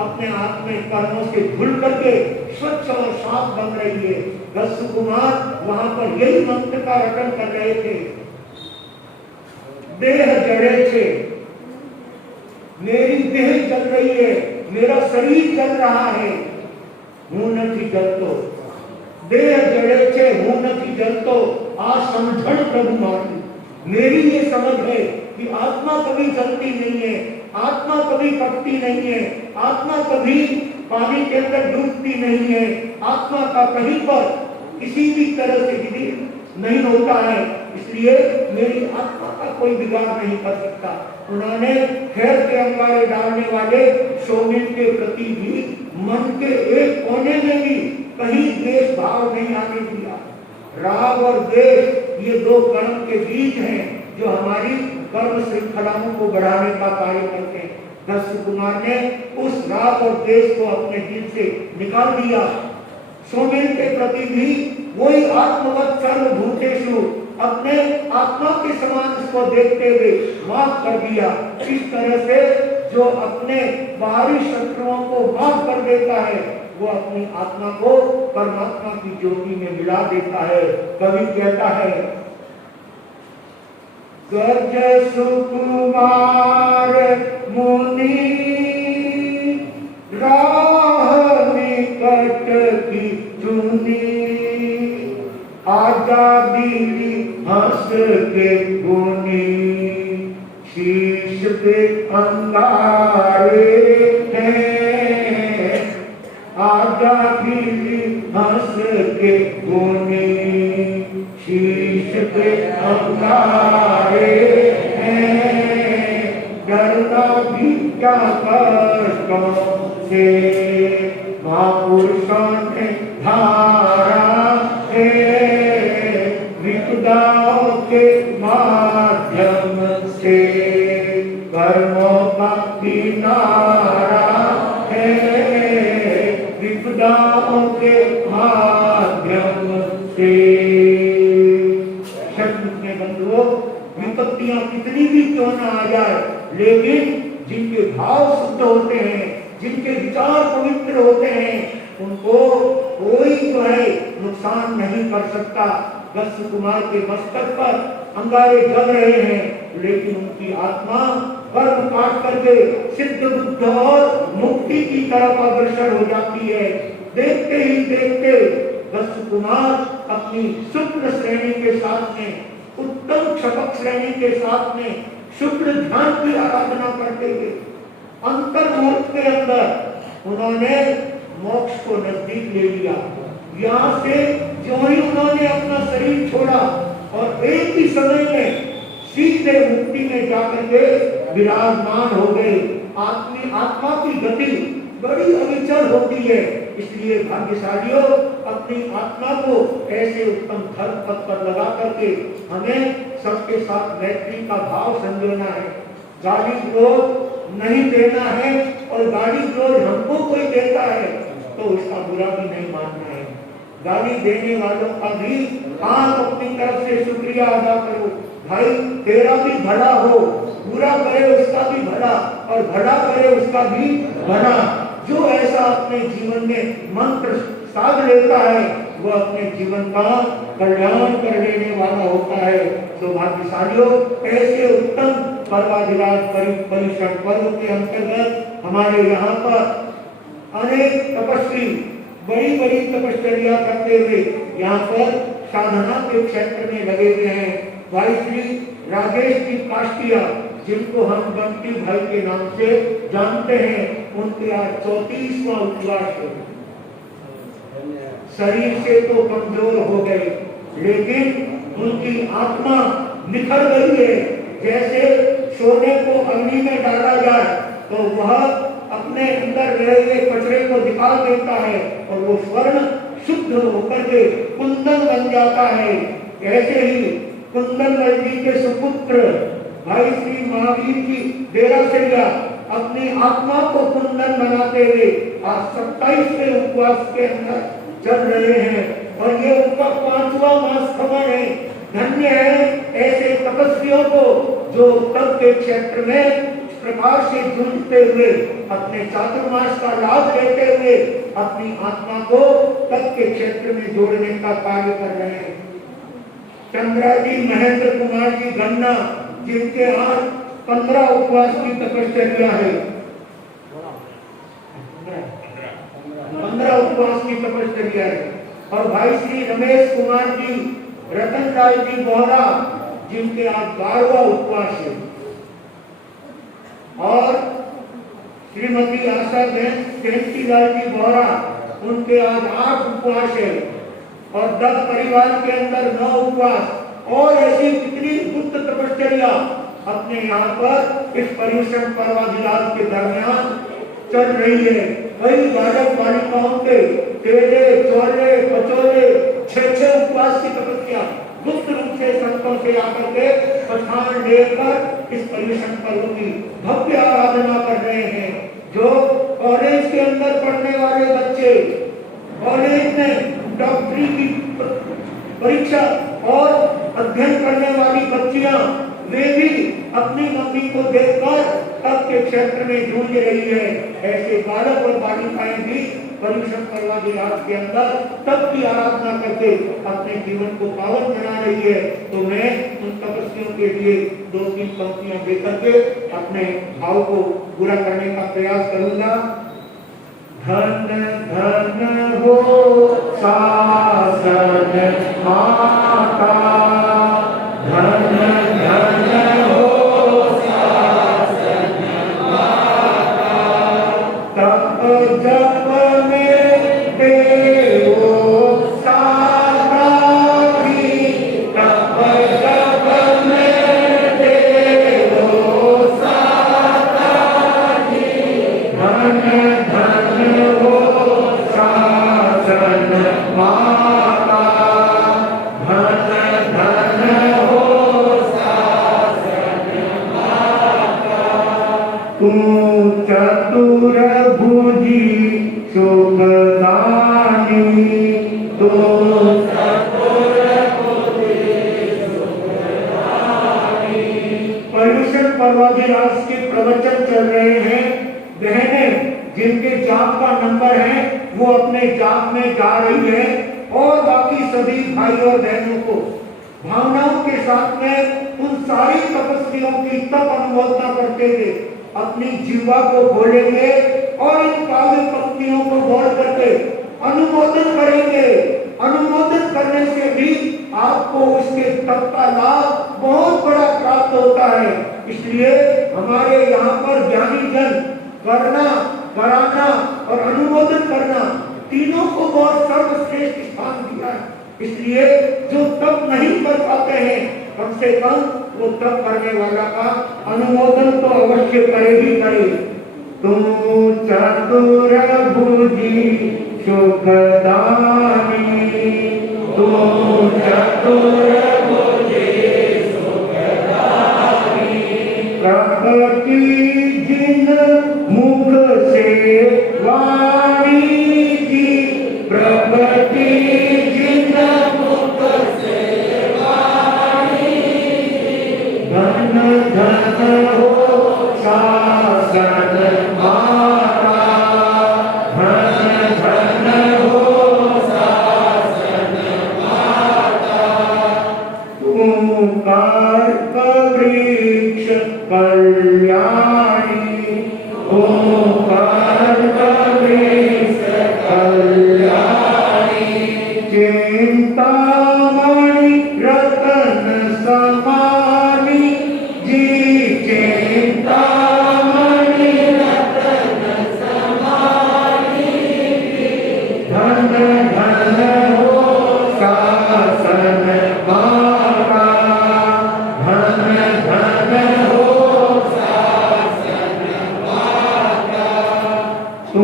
अपने आप में कर्मों से धुल करके स्वच्छ और साफ बन रही है। दस्यु कुमार वहां पर यही मंत्र का रटन कर रहे थे। देह जड़े थे, मेरी देह जल रही है, मेरा शरीर जल रहा है, हूं નથી जलतो। देह जड़े छे, हूं નથી जलतो, आ समझण प्रभु मारी। मेरी ये समझ है कि आत्मा कभी जलती नहीं है, आत्मा कभी कटती नहीं है, आत्मा कभी पानी के अंदर डूबती नहीं है, आत्मा का कहीं पर किसी भी तरह से विलीन नहीं होता है, इसलिए मेरी आत्मा का कोई बिगाड़ नहीं कर सकता। उन्होंने खैर के अंगारे डालने वाले शोमिल के प्रति भी मन के एक कोने में भी कहीं द्वेष भाव नहीं आने दिया। राग और द्वेष ये दो कर्म के बीज हैं जो हमारी कर्म श्रृंखलाओं को बढ़ाने का कार्य करते हैं। दस्यु कुमार ने उस राग और द्वेष को अपने दिल से निकाल दिया। शोमिल के प्रति भी वही आत्मवत् सर्वभूतेषु अपने आत्मा के समान उसको देखते हुए माफ कर दिया। इस तरह से जो अपने बाहरी शत्रुओं को माफ कर देता है वो अपनी आत्मा को परमात्मा की ज्योति में मिला देता है। कवि कहता है, गज सुकुमार मुनि राह निकट की चुनी, आजादी हंस के गुनी, शीश पे अंगारे हैं, आजादी हंस के गुनी, शीश पे अंगारे हैं, डरना भी क्या कष्टों से, महापुरुषों ने धारा है, विपदाओं के माध्यम से कर्मों का किनारा है, विपदाओं के माध्यम से। सचमुच में बंधुओं, विपत्तियां कितनी भी क्यों न आ जाए, लेकिन जिनके भाव शुद्ध होते हैं, जिनके विचार पवित्र होते हैं, उनको कोई जो है नुकसान नहीं कर सकता। दस्यु कुमार के मस्तक पर अंगारे जल रहे हैं, लेकिन उनकी आत्मा कर्म काट करके सिद्ध बुद्ध और मुक्ति की तरफ अग्रसर हो जाती है। देखते ही देखते दस्यु कुमार अपनी शुक्ल श्रेणी के साथ में, उत्तम क्षपक श्रेणी के साथ में शुक्ल ध्यान की आराधना करते हुए अंतर्मुख के अंदर उन्होंने मोक्ष को नजदीक ले लिया। यहाँ से जो ही उन्होंने अपना शरीर छोड़ा और एक ही समय में सीधे मुक्ति में जाकर के विराजमान हो गए। आत्मा की गति बड़ी अविचल होती है, इसलिए भाग्यशालियों अपनी आत्मा को ऐसे उत्तम धर्म पथ पर लगा करके हमें सबके साथ मैत्री का भाव संजोना है। गाली क्रोध नहीं देना है, और गाली क्रोध हमको कोई देता है तो उसका बुरा भी नहीं मानना है। गाली देने वालों का भी आप अपनी तरफ से शुक्रिया अदा करो। भाई तेरा भी भला हो, बुरा करे उसका भी भला और भला करे उसका भी भला। जो ऐसा अपने जीवन में मंत्र साध लेता है वो अपने जीवन का कल्याण कर लेने वाला होता है। सौभाग्यशालियों, ऐसे उत्तम पर्वाधिराज परिश्रम पर्व के अंतर्गत हमारे यहाँ पर अनेक तपस्वी बड़ी बड़ी तपस्या करते हुए यहाँ पर साधना के क्षेत्र में लगे हुए हैं। भाई श्री राजेश जी काष्टिया, जिनको हम बंटी भाई के नाम से जानते हैं, उनके आज 34वां उपवास है। शरीर से तो कमजोर हो गए, लेकिन उनकी आत्मा निखर गई है। जैसे सोने को अग्नि में डाला जाए तो वह अपने अंदर रहे हुए कचरे को निकाल देता है और वो स्वर्ण शुद्ध होकर के कुंदन बन जाता है। ऐसे ही कुंदन जी के सुपुत्र भाई श्री महावीर जी डेरा से अपनी आत्मा को कुंदन बनाते हुए आज 27वें उपवास के अंदर चल रहे हैं और ये उनका 5वां मास खबर है। धन्य है ऐसे तपस्वियों को जो तप के क्षेत्र में इस प्रकार से जूझते हुए अपने चातुर्मास का लाभ लेते हुए अपनी आत्मा को तप के क्षेत्र में जोड़ने का कार्य कर रहे हैं। चंद्रा जी महेंद्र कुमार जी गन्ना, जिनके आज 15 उपवास की तपस्या है, 15 उपवास की तपस्या है। और भाई श्री रमेश कुमार जी रतन लाल जी बोहरा, जिनके आज 12वां उपवास है। और श्रीमती आशा बहन सेंटी लाल जी बोहरा, उनके आज 8 उपवास है। और 10 परिवार के अंदर 9 उपवास और ऐसी कितनी गुप्त तपस्या अपने यहाँ पर इस पर्युषण पर्वाधिराज के दरमियान चल रही है। कई बालक बालिकाओं के तेरे चौले पचोले 6 उपवास की तपस्या गुप्त रूप से संतों से आकर के पठान लेकर इस पर्युषण पर्व की भव्य आराधना कर रहे हैं। जो कॉलेज के अंदर पढ़ने वाले बच्चे, कॉलेज में डॉक्टरी की परीक्षा और अध्ययन करने वाली बच्चियां, वे भी अपनी मम्मी को देखकर तप के क्षेत्र में जूझ रही है। ऐसे बालक और बालिकाएं भी पर्युषण पर्वाधिराज के अंदर तप की आराधना करके अपने जीवन को पावन बना रही है। तो मैं उन तपस्वियों के लिए 2-3 पंक्तियां देकर के अपने भाव को पूरा करने का प्रयास करूंगा। धन धन हो शासन माता, धन धन हो शासन माता, तप जप में देवो साधि, तप जप में देवो साधि, धन धन हो शासन माता, धन धन हो शासन माता। तू चतुर भुजी सुखदानी, तू चतुर भुजी सुखदानी। पर्युषण पर्वाधिराज के प्रवचन चल रहे हैं। बहनें जिनके जाप का नंबर है वो अपने जाप में जा रही है और बाकी सभी भाई और बहनों को भावनाओं के साथ में उन सारी तपस्वियों की तप अनुमोदना करते हुए अपनी जीवा को खोलेंगे और इन काव्य पंक्तियों को गौर करके अनुमोदन करेंगे। अनुमोदन करने से भी आपको उसके तप का लाभ बहुत बड़ा प्राप्त होता है। इसलिए हमारे यहाँ पर ज्ञानी जन करना, कराना और अनुमोदन करना तीनों को बहुत सर्वश्रेष्ठ स्थान दिया है। इसलिए जो तप नहीं कर पाते हैं, कम से कम वो तप करने वाला का अनुमोदन तो अवश्य करे ही करे। तू चतुर भुजी सुखदानी, तू चतुर भुजी सुखदानी। प्रकृति जिन मुख से वाणी जी, प्रकृति जिन मुख से वाणी जी,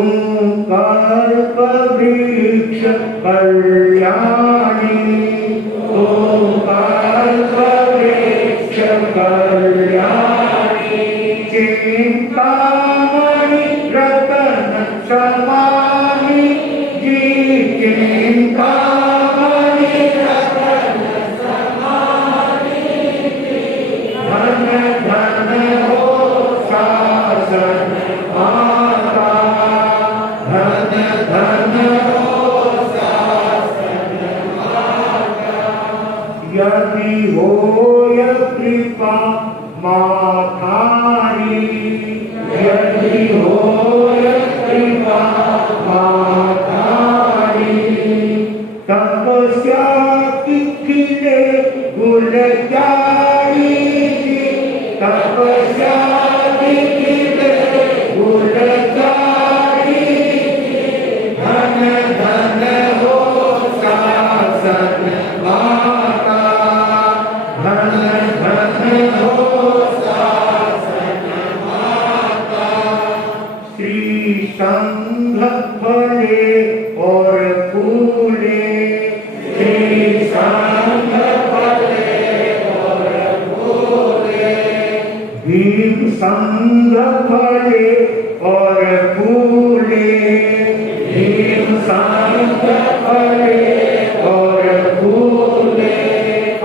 तुम कल्पवृक्ष कल्याणी, तुम कल्पवृक्ष कल्याणी, चिंतामणि रतन समानी जी, चिंतामणि रतन समानी जी, धन धन हो शासन माता, धन धन हो शासन माता, यदि हो कृपा मातारी, यदि हो कृपा मातारी, तपस्या की खिले गुलजारी, तपस्या की खिले गुलजारी, धन धन हो शासन माता, धन धन हो शासन माता, श्री संघ फले और फूले, श्री संघ फले और फूले, भीम संघ फले और फूले, भीम संघ फले और फूले,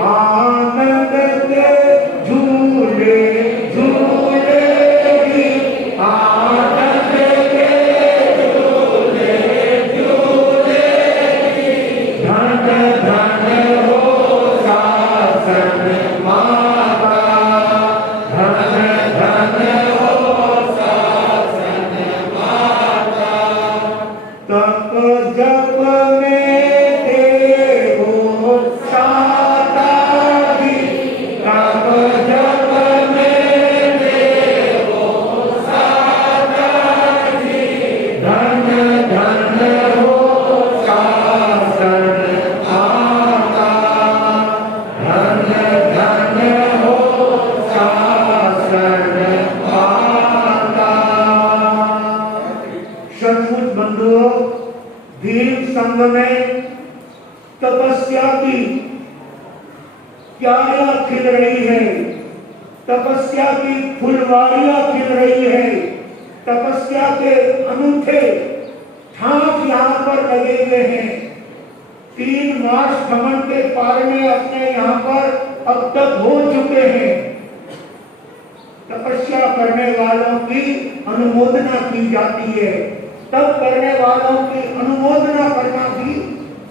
आनंद के झूले झूले भी, आनंद के झूले झूले भी, धन धन हो शासन माता, धन धन हो शासन माता, तप जप में देवो साता जी, तप जप में देवो साता जी, धन धन हो शासन माता, धन धन हो शासन माता। सचमुच बंधुओं, भीम संघ में तपस्या की क्यारियां खिल रही है, तपस्या की फुलवारियां खिल रही है, तपस्या के अनूठे ठाक यहाँ पर लगे हुए हैं। 3 मार्च भ्रमण के पार में अपने यहाँ पर अब तक हो चुके हैं। तपस्या करने वालों की अनुमोदना की जाती है, तब करने वालों की अनुमोदना करना भी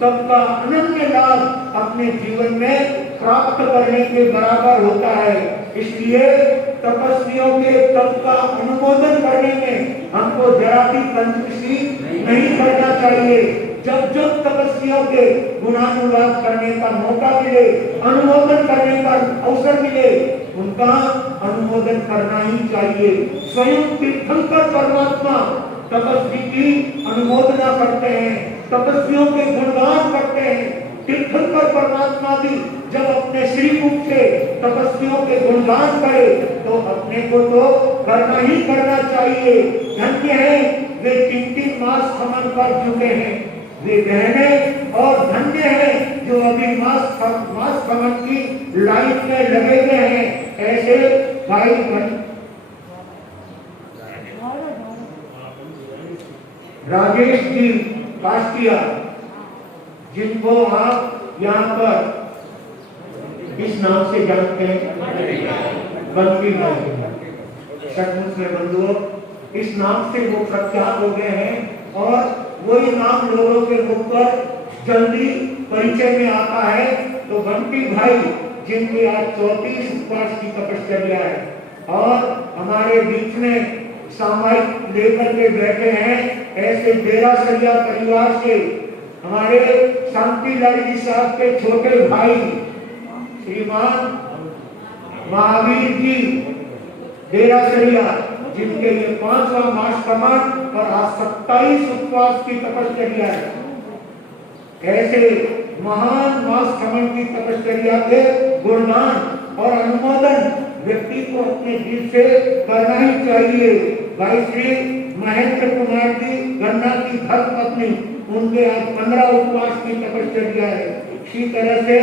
सबका अनन्य लाभ अपने जीवन में प्राप्त करने के बराबर होता है। इसलिए तपस्वियों के तप का अनुमोदन करने में हमको जरा भी कंजूसी नहीं करना चाहिए। जब जब तपस्वियों के गुणानुवाद करने का मौका मिले, अनुमोदन करने का अवसर मिले, उनका अनुमोदन करना ही चाहिए। स्वयं तीर्थंकर परमात्मा तपस्वी की अनुमोदना करते हैं, तपस्वियों के गुणगान करते हैं। तीर्थंकर परमात्मा भी जब अपने श्री मुख से तपस्वियों के गुणगान करे तो अपने को तो करना ही करना चाहिए। धन्य है वे 3 मास भ्रमण कर चुके हैं, वे बहने, और धन्य है जो अभी मास भ्रमण की लाइन में लगे हुए हैं। ऐसे भाई राजेश जी काष्टिया, जिनको आप यहाँ पर इस नाम से जानते हैं, बंकी भाई। सचमुच में बंधुओं, इस नाम से वो प्रख्यात हो गए हैं और वही नाम लोगों के मुख पर जल्दी परिचय में आता है। तो बंकी भाई, जिनकी आज 34 वर्ष की तपश्चर्या है और हमारे बीच में सामायिक लेकर के बैठे हैं, ऐसे डेरासरिया परिवार से हमारे शांति लाल जी साहब के छोटे भाई श्रीमान महावीर जी डेरासरिया, जिनके ये 5वां मास भ्रमण और आज 27 उपवास की तपश्चर्या है। ऐसे महान मास भ्रमण की तपश्चर्या के गुणगान और अनुमोदन व्यक्ति को अपने दिल से करना ही चाहिए। भाई श्री महेंद्र कुमार जी गन्ना की धर्मपत्नी, उनके आज 15 उपवास की तपस्या है। इसी तरह से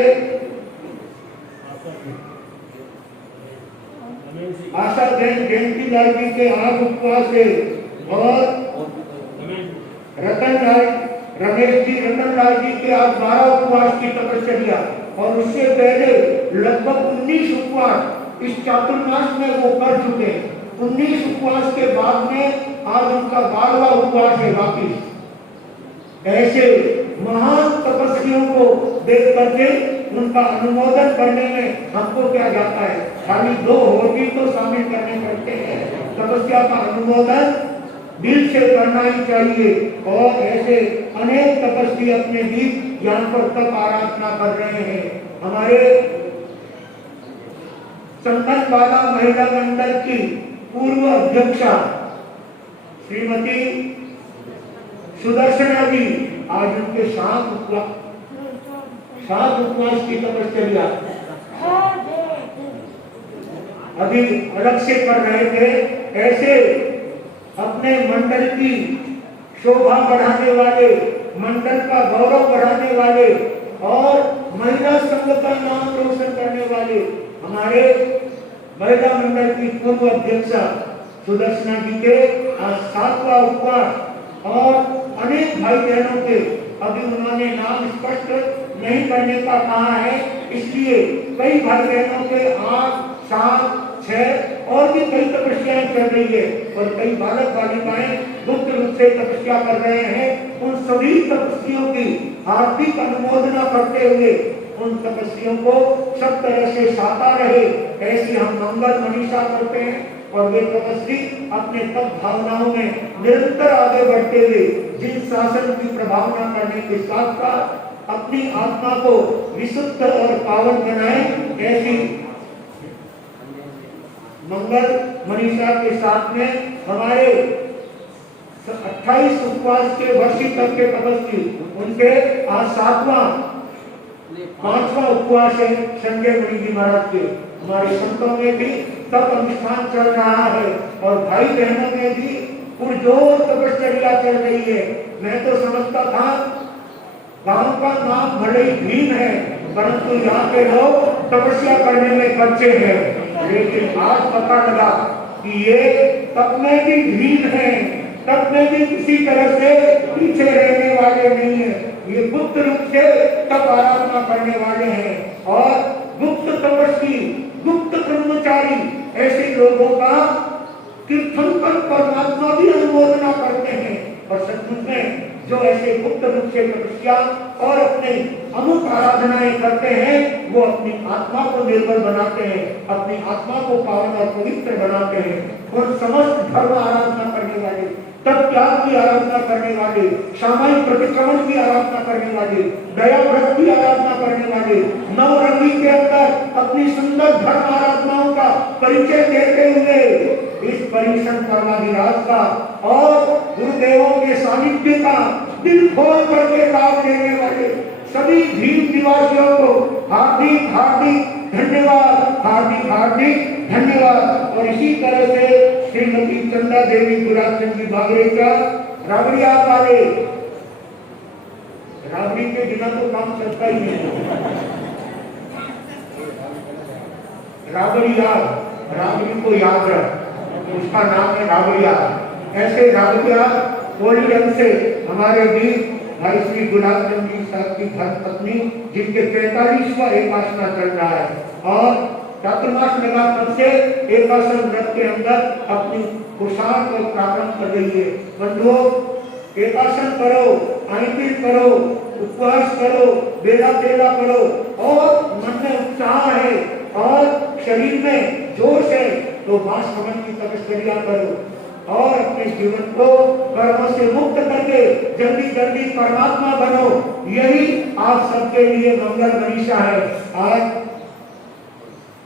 आशा बहन जयंती लाल जी के 8 उपवास है और रमेश जी रतन लाल जी के आज 12 उपवास की तपस्या और उससे पहले लगभग 19 उपवास इस चातुर्मास में वो कर चुके हैं। 19 उपवास के बाद में आज उनका 12वां उपवास है वापिस। ऐसे महान तपस्वियों को देख करके उनका अनुमोदन करने में हमको क्या जाता है, खाली 2 होती तो शामिल करने पड़ते हैं। तपस्या का अनुमोदन दिल से करना ही चाहिए। और ऐसे अनेक तपस्वी अपने बीच यहाँ पर तप आराधना कर रहे हैं। हमारे संतनवाला महिला मंडल की पूर्व अध्यक्षा श्रीमती सुदर्शना जी आज उनके 7 उपवास की तपस्या अभी अलग से कर रहे थे। ऐसे अपने मंडल की शोभा बढ़ाने वाले, मंडल का गौरव बढ़ाने वाले और महिला संघ का नाम रोशन करने वाले हमारे महिला मंडल की पूर्व अध्यक्षा सुदर्शना जी के आज 7वां उपवास और अनेक भाई बहनों के अभी उन्होंने नाम स्पष्ट नहीं करने का कहा है, इसलिए कई भाई बहनों के 8, 7, 6 और भी कई तपस्याएं चल रही है और कई बालक बालिकाएं गुप्त रूप से तपस्या कर रहे हैं। उन सभी तपस्वियों की हार्दिक अनुमोदना करते हुए उन तपस्वियों को सब तरह से साता रहे, ऐसी हम मंगल मनीषा करते हैं। और वे तपस्वी अपने तप भावनाओं में निरंतर आगे बढ़ते हुए जिन शासन की प्रभावना करने के साथ साथ अपनी आत्मा को विशुद्ध और पावन बनाए, ऐसी मंगल मनीषा के साथ में हमारे 28 उपवास के वर्षी तक के तपस्वी उनके आज 5वां उपवास है संजय मुनि जी महाराज के। हमारे संतों में भी तप अनुष्ठान चल रहा है और भाई बहनों में भी पुरजोर तपस्या चल रही है। मैं तो समझता था गांव का नाम भले ही भीम है, परंतु यहाँ के लोग तपस्या करने में कच्चे हैं, लेकिन आज पता लगा कि ये तप में भी भीम है, तप में भी किसी तरह से पीछे रहने वाले नहीं है। ये गुप्त रूप से तप आराधना करने वाले हैं और गुप्त तपस्वी, गुप्त ब्रह्मचारी ऐसे लोगों का कीर्तन परमात्मा भी अनुमोदना करते हैं। और सचमुच में जो ऐसे गुप्त रूप से तपस्या और अपने अमुक आराधनाएं करते हैं, वो अपनी आत्मा को निर्मल बनाते हैं, अपनी आत्मा को पावन और पवित्र बनाते हैं। और समस्त धर्म आराधना करने वाले, तप त्याग की आराधना करने वाले, सामायिक प्रतिक्रमण की आराधना करने वाले, दया व्रत की आराधना करने वाले, नवरंगी के अंदर अपनी सुंदर धर्म आराधनाओं का परिचय देते हुए इस परिश्रम परमाधिराज का और गुरुदेवों के सानिध्य का दिल खोल करके लाभ लेने वाले सभी भीम निवासियों को हार्दिक हार्दिक धन्यवाद, हार्दिक हार्दिक धन्यवाद। और इसी तरह से श्रीमती चंदा देवी गुलाब चंद जी बागरेचा राबड़िया वाले, राबड़ी के बिना तो काम चलता ही नहीं। राबड़ी को याद रख, उसका नाम है राबड़िया। ऐसे राबड़िया कोली रंग से हमारे बीच भाई श्री गुलाब चंद जी साहब की धर्मपत्नी, जिनके 45वां एकासना चल रहा है और चातुर्मास लगा तब से एकासन व्रत के अंदर अपनी पुरुषार्थ और प्रारंभ कर रही है। बंधुओं, एकासन करो, आइंदिल करो, उपवास करो, बेला बेला करो और मन में उत्साह है और शरीर में जोश है तो मास समन की तपस्या करो और अपने जीवन को कर्मों से मुक्त करके जल्दी जल्दी परमात्मा बनो। यही आप सबके लिए मंगल मनीषा है। आज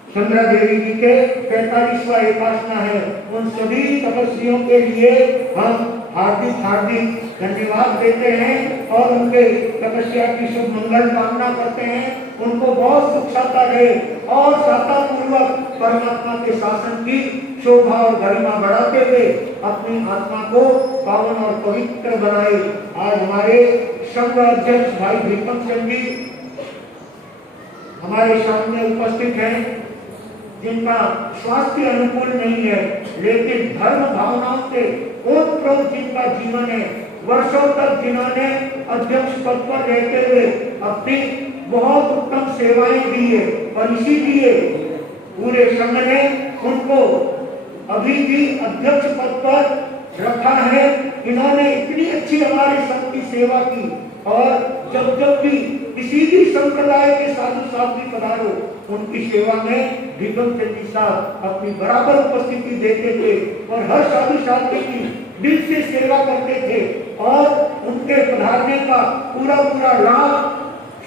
चंद्रा देवी जी के 45वां एकासना है। उन सभी तपस्वियों के लिए हम हार्दिक हार्दिक धन्यवाद देते हैं और उनके तपस्या की शुभ मंगल कामना करते हैं। उनको बहुत सुख शांता रहे और शांता पूर्वक परमात्मा के शासन की शोभा और गरिमा बढ़ाते हुए अपनी आत्मा को पावन और पवित्र बनाए। आज हमारे संघ अध्यक्ष भाई दीपक सिंह जी हमारे सामने उपस्थित हैं, जिनका स्वास्थ्य अनुकूल नहीं है, लेकिन धर्म भावनाओं से ओतप्रोत जिनका जीवन है, वर्षों तक जिन्होंने अध्यक्ष पद पर रहते हुए अपनी बहुत उत्तम सेवाएं दी है और इसीलिए पूरे संघ ने उनको अभी भी अध्यक्ष पद पर रखा है। इन्होंने इतनी अच्छी हमारे संघ की सेवा की और जब जब भी किसी भी संप्रदाय के साधु साहब भी पधारो, उनकी सेवा में दीपक चंद जी साहब अपनी बराबर उपस्थिति देते थे और हर साधु साहब की दिल से सेवा करते थे और उनके पधारने का पूरा लाभ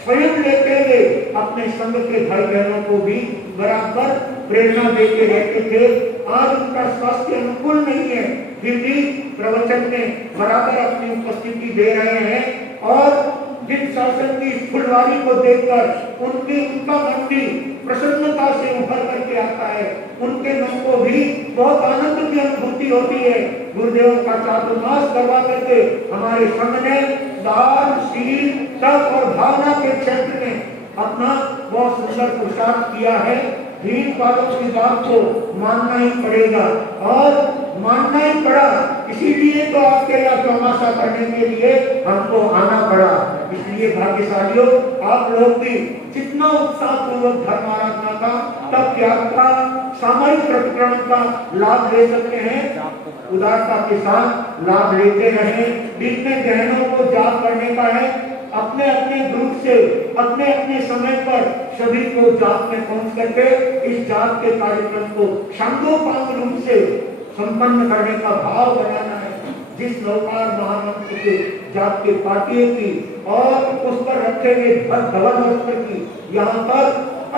स्वयं लेते हुए अपने संघ के भाई बहनों को भी बराबर प्रेरणा देते रहते थे। आज उनका स्वास्थ्य अनुकूल नहीं है, फिर भी प्रवचन में बराबर अपनी उपस्थिति दे रहे हैं और जिन शासन की फुलवारी को देखकर उनका मन भी प्रसन्नता से उभर करके आता है, उनके मन को भी बहुत आनंद की अनुभूति होती है। गुरुदेव का चातुर्मास करवा करके हमारे संघ ने दान, शील, तप और भावना के क्षेत्र में अपना बहुत सुंदर पुरुषार्थ किया है। भीड़ पालों की बात को मानना ही पड़ेगा और मानना ही पड़ा, इसीलिए तो आपके यहाँ चौमासा करने के लिए हमको आना पड़ा। इसलिए भाग्यशालियों, आप लोग भी जितना उत्साह पूर्वक धर्म आराधना का, तप त्याग का, सामूहिक प्रतिक्रमण का लाभ ले सकते हैं, उदारता के साथ लाभ लेते रहे। दिन में गहनों को जाप करने का है, अपने अपने ग्रुप से अपने अपने समय पर सभी को जाप में पहुंच करके इस जाप के कार्यक्रम को शांतोपांग रूप से संपन्न करने का भाव बनाना है। जिस नवकार महामंत्र के जाप के पाटियों की और उस पर रखे हुए ध्वज वस्त्र की यहाँ पर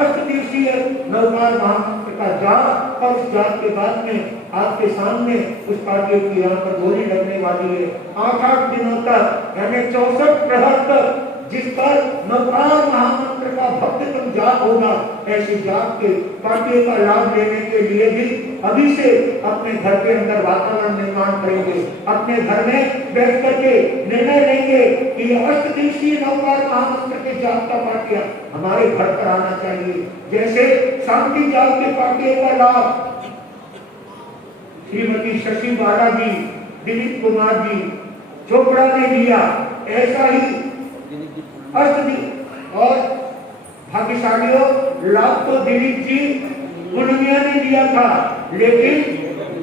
8 दिवसीय नवकार महामंत्र का जाप और उस जाप के बाद में आपके सामने उस पाटियों की यहाँ पर गोली लगने वाली है। 8 दिनों तक यानी 64 प्रहर तक जिस पर नवकार महामंत्र का भक्तितम जाप होगा, ऐसी जाप के पाटियों का लाभ लेने के लिए भी अभी से अपने घर के अंदर वातावरण निर्माण करेंगे। अपने घर में बैठ करके निर्णय लेंगे कि 8 दिवसीय नवकार महामंत्र के जाप का पाठ्य हमारे घर पर आना चाहिए। जैसे शांति जाप के पाठ्य का लाभ श्रीमती शशि बाला जी, दिलीप कुमार जी चोपड़ा ने लिया, ऐसा ही और भाग्यशालियों लाभ तो दिलीप जी गुणमिया ने लिया था, लेकिन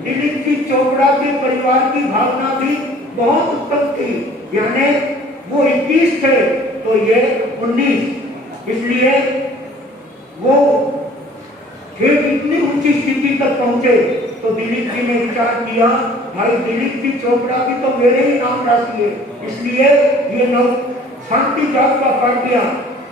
दिलीप जी चोपड़ा के परिवार की भावना भी बहुत उत्तम थी, यानी वो 21 थे तो ये 19, इसलिए वो फिर इतनी ऊंची स्थिति तक पहुंचे। तो दिलीप जी ने विचार किया, भाई दिलीप जी चोपड़ा की तो मेरे ही नाम राशि है, इसलिए ये शांति जाप का पाठ्य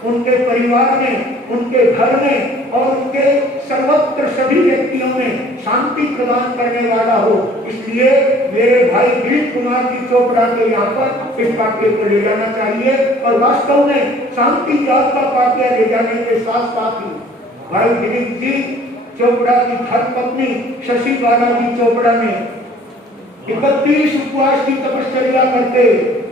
उनके परिवार में, उनके घर में और उनके सर्वत्र सभी व्यक्तियों में शांति प्रदान करने वाला हो, इसलिए मेरे भाई दिलीप कुमार जी चोपड़ा के यहाँ पर इस पाठ्य को ले जाना चाहिए। और वास्तव में शांति जाप का पाठ्य ले जाने के साथ साथ ही भाई दिलीप जी चोपड़ा की धर्मपत्नी शशि बाला जी चोपड़ा ने 31 उपवास की तपश्चर्या करके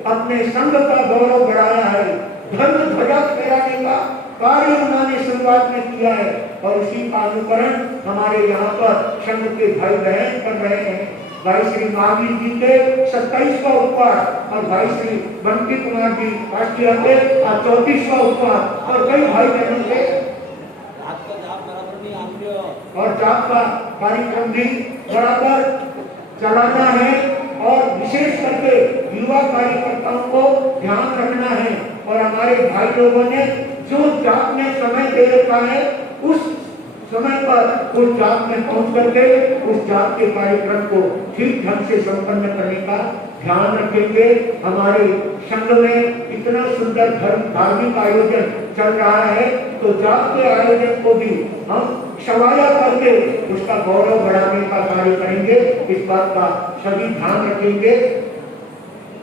अपने संघ का गौरव बढ़ाया है। धर्म ध्वजा फहराने का कार्य उन्होंने शुरुआत में किया है और उसी का अनुकरण हमारे यहाँ पर संघ के भाई बहन कर रहे हैं। भाई श्री महावीर जी के 27वां उपवास और भाई श्री बंटी कुमार जी राष्ट्रीय के 34वां उपवास और कई भाई बहनों के और जाप का कार्यक्रम भी बराबर चलाना है और विशेष करके युवा कार्यकर्ताओं को ध्यान रखना है। और हमारे भाई लोगों ने जो जाप में समय दे रखा है उस समय पर उस जाप में पहुंच करके उस जाप के कार्यक्रम को ठीक ढंग से संपन्न करने का ध्यान रखेंगे। हमारे संघ में इतना सुंदर धार्मिक आयोजन चल रहा है, तो जाप के आयोजन को भी हम सवाया करके उसका गौरव बढ़ाने का कार्य करेंगे। इस बात का सभी ध्यान रखेंगे।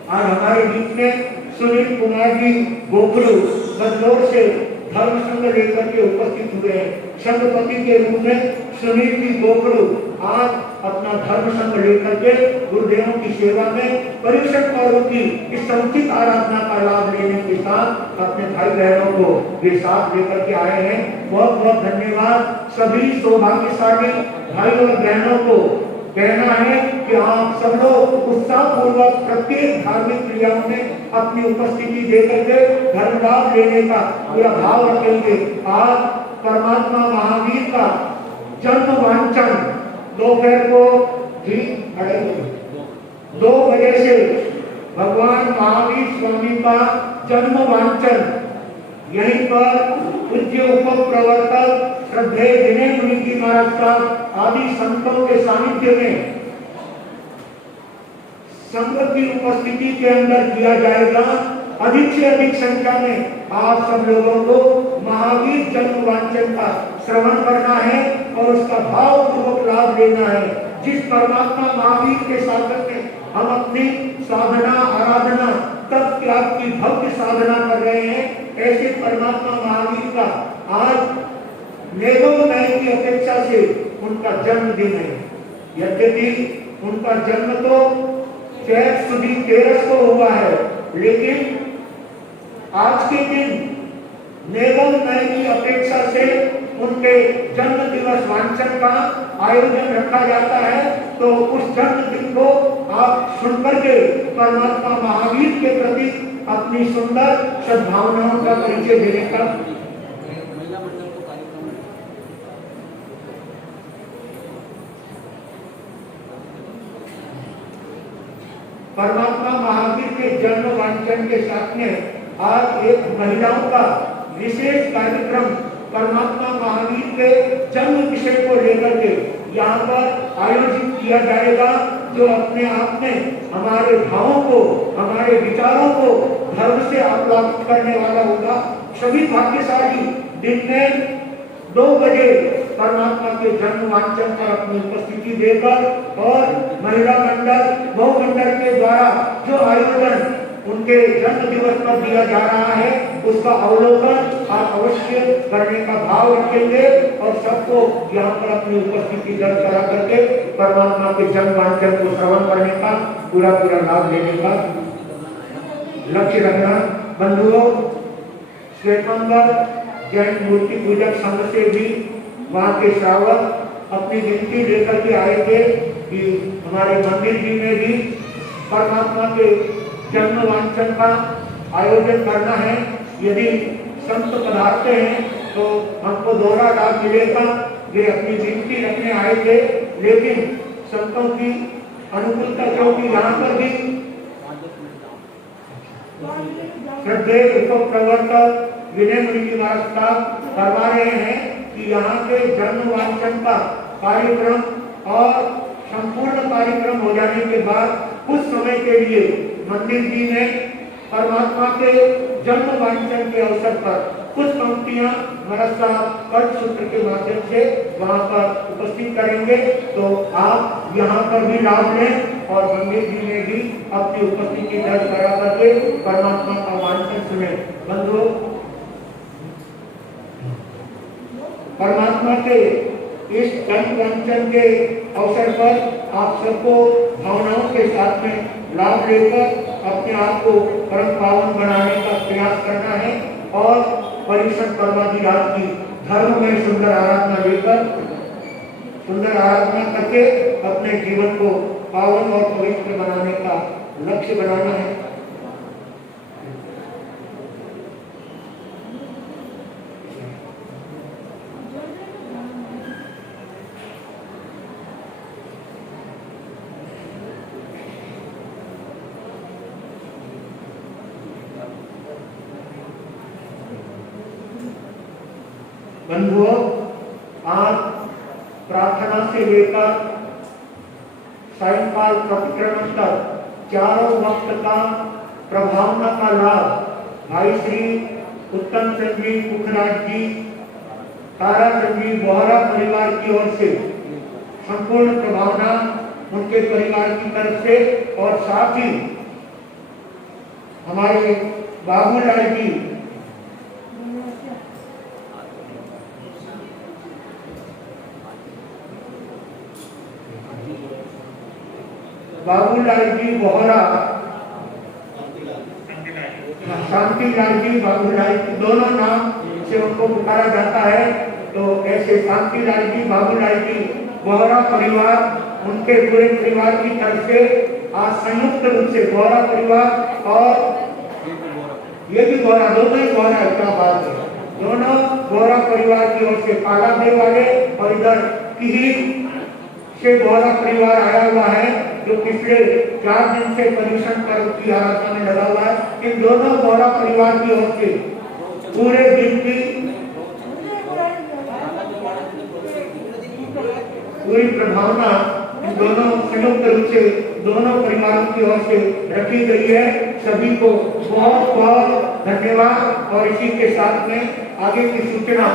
आज हमारे बीच में सुनील कुमार जी गोखरू बंदौर से धर्म संघ लेकर के उपस्थित हुए हैं। संघपति के रूप में सुनील जी गोखरू आज अपना धर्म संघ लेकर के गुरुदेवों की सेवा में पर्युषण पर्व की इस समुचित आराधना का लाभ लेने के साथ अपने भाई बहनों को वे साथ लेकर के आए हैं। बहुत बहुत धन्यवाद। सभी सौभाग्यशाली भाई और बहनों को कहना है कि आप सब लोग उत्साह पूर्वक प्रत्येक धार्मिक क्रियाओं में अपनी उपस्थिति देकर के धर्म लाभ लेने का पूरा भाव रखेंगे। आज परमात्मा महावीर का जन्म वांछन दोपहर को ठीक 2 बजे से भगवान महावीर स्वामी का जन्म वांछन यहीं पर पूज्य उप प्रवर्तक श्रद्धेय दिनेश मुनि जी महाराज का आदि संतों के सानिध्य में संघ की उपस्थिति के अंदर किया जाएगा। अधिक से अधिक संख्या में आप सब लोगों को महावीर जन्म वांछन का श्रवण करना है और उसका भाव पूर्वक लाभ लेना है। जिस परमात्मा महावीर के साधन में हम अपनी साधना आराधना तप त्याग की भव्य साधना कर रहे हैं, ऐसे परमात्मा महावीर का आज नेगों नए की अपेक्षा से उनका जन्मदिन है। यद्यपि उनका जन्म तो चैत सुदी 13 को हुआ है, लेकिन आज के दिन नेगों नए की अपेक्षा से उनके जन्म दिवस वांछन का आयोजन रखा जाता है। तो उस जन्म दिन को आप सुनकर के परमात्मा महावीर के प्रति अपनी सुंदर सद्भावनाओं का परिचय देने का परमात्मा महावीर के जन्म वांछन के साथ में आज एक महिलाओं का विशेष कार्यक्रम परमात्मा महावीर के जन्म विषय को लेकर के यहाँ पर आयोजित किया जाएगा, जो अपने आप में हमारे भावों को हमारे विचारों को धर्म से आप्लावित करने वाला होगा। सभी भाग्यशाली दिन में 2 बजे परमात्मा के जन्म वांछन पर अपनी उपस्थिति देकर और महिला मंडल बहु मंडल के द्वारा जो आयोजन उनके जन्म दिवस पर दिया जा रहा है उसका अवलोकन आप अवश्य करने का भाव रखेंगे और सबको यहाँ पर अपनी उपस्थिति दर्ज करा करके परमात्मा के जन्म वांछन को श्रवण करने का पूरा लाभ लेने का लक्ष्य रखना। बंधुओं, श्वेतमंगल जैन मूर्ति पूजक संघ से भी वहाँ के श्रावक अपनी गिनती लेकर के आए थे कि हमारे मंदिर जी में भी परमात्मा के जन्म वांछन का आयोजन करना है। यदि संत पधारते हैं तो हमको दोहरा लाभ मिलेगा। वे अपनी गिनती रखने आए थे, लेकिन संतों की अनुकूलता क्योंकि यहाँ पर भी श्रद्धेय उप प्रवर्तक विनय मुनि जी महाराज करवा रहे हैं कि यहाँ के जन्म वांछन का कार्यक्रम और संपूर्ण कार्यक्रम हो जाने के बाद कुछ समय के लिए मंदिर जी में परमात्मा के जन्म वांछन के अवसर पर कुछ पंक्तियां महाराज साहब कंठ सूत्र के माध्यम से वहां पर उपस्थित करेंगे। तो आप यहाँ पर भी लाभ लें और मंदिर जी में भी अपनी उपस्थिति दर्ज करा करके परमात्मा का वांछन सुने। बंधुओं, परमात्मा के इस जन्म वांछन के अवसर पर आप सबको भावनाओं के साथ में लाभ लेकर अपने आप को परम पावन बनाने का प्रयास करना है और पर्युषण पर्वाधिराज की धर्म में सुंदर आराधना लेकर सुंदर आराधना करके अपने जीवन को पावन और पवित्र बनाने का लक्ष्य बनाना है। बंधुओं, आज प्रार्थना से लेकर सायंकाल प्रतिक्रमण तक चारों वक्त का प्रभावना का लाभ भाई श्री उत्तम चंद जी पुखराज जी, तारा चंद जी बोहरा परिवार की ओर से संपूर्ण प्रभावना उनके परिवार की तरफ से और साथ ही हमारे बाबूलाल जी बोहरा, शांतिलाल जी बाबूलाल जी, दोनों नाम से उनको पुकारा जाता है। तो ऐसे शांतिलाल जी बाबूलाल जी बोहरा परिवार, उनके पूरे परिवार की तरफ से आज संयुक्त रूप से बोहरा परिवार और ये भी बोहरा, दोनों ही बोहरा, क्या बात है, दोनों बोहरा परिवार की ओर से काला देव वाले और इधर किही से बोहरा परिवार आया हुआ है, जो पिछले 4 दिन से पर्यूषण पर्व की आराधना में लगा हुआ है। इन दोनों बोहरा परिवार की ओर से पूरे दिन की पूरी प्रभावना इन दोनों संयुक्त रूप से दोनों परिवारों की ओर से रखी गई है। सभी को बहुत बहुत धन्यवाद। और इसी के साथ में आगे की सूचना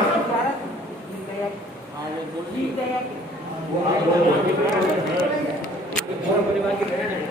परिवार की बहन है।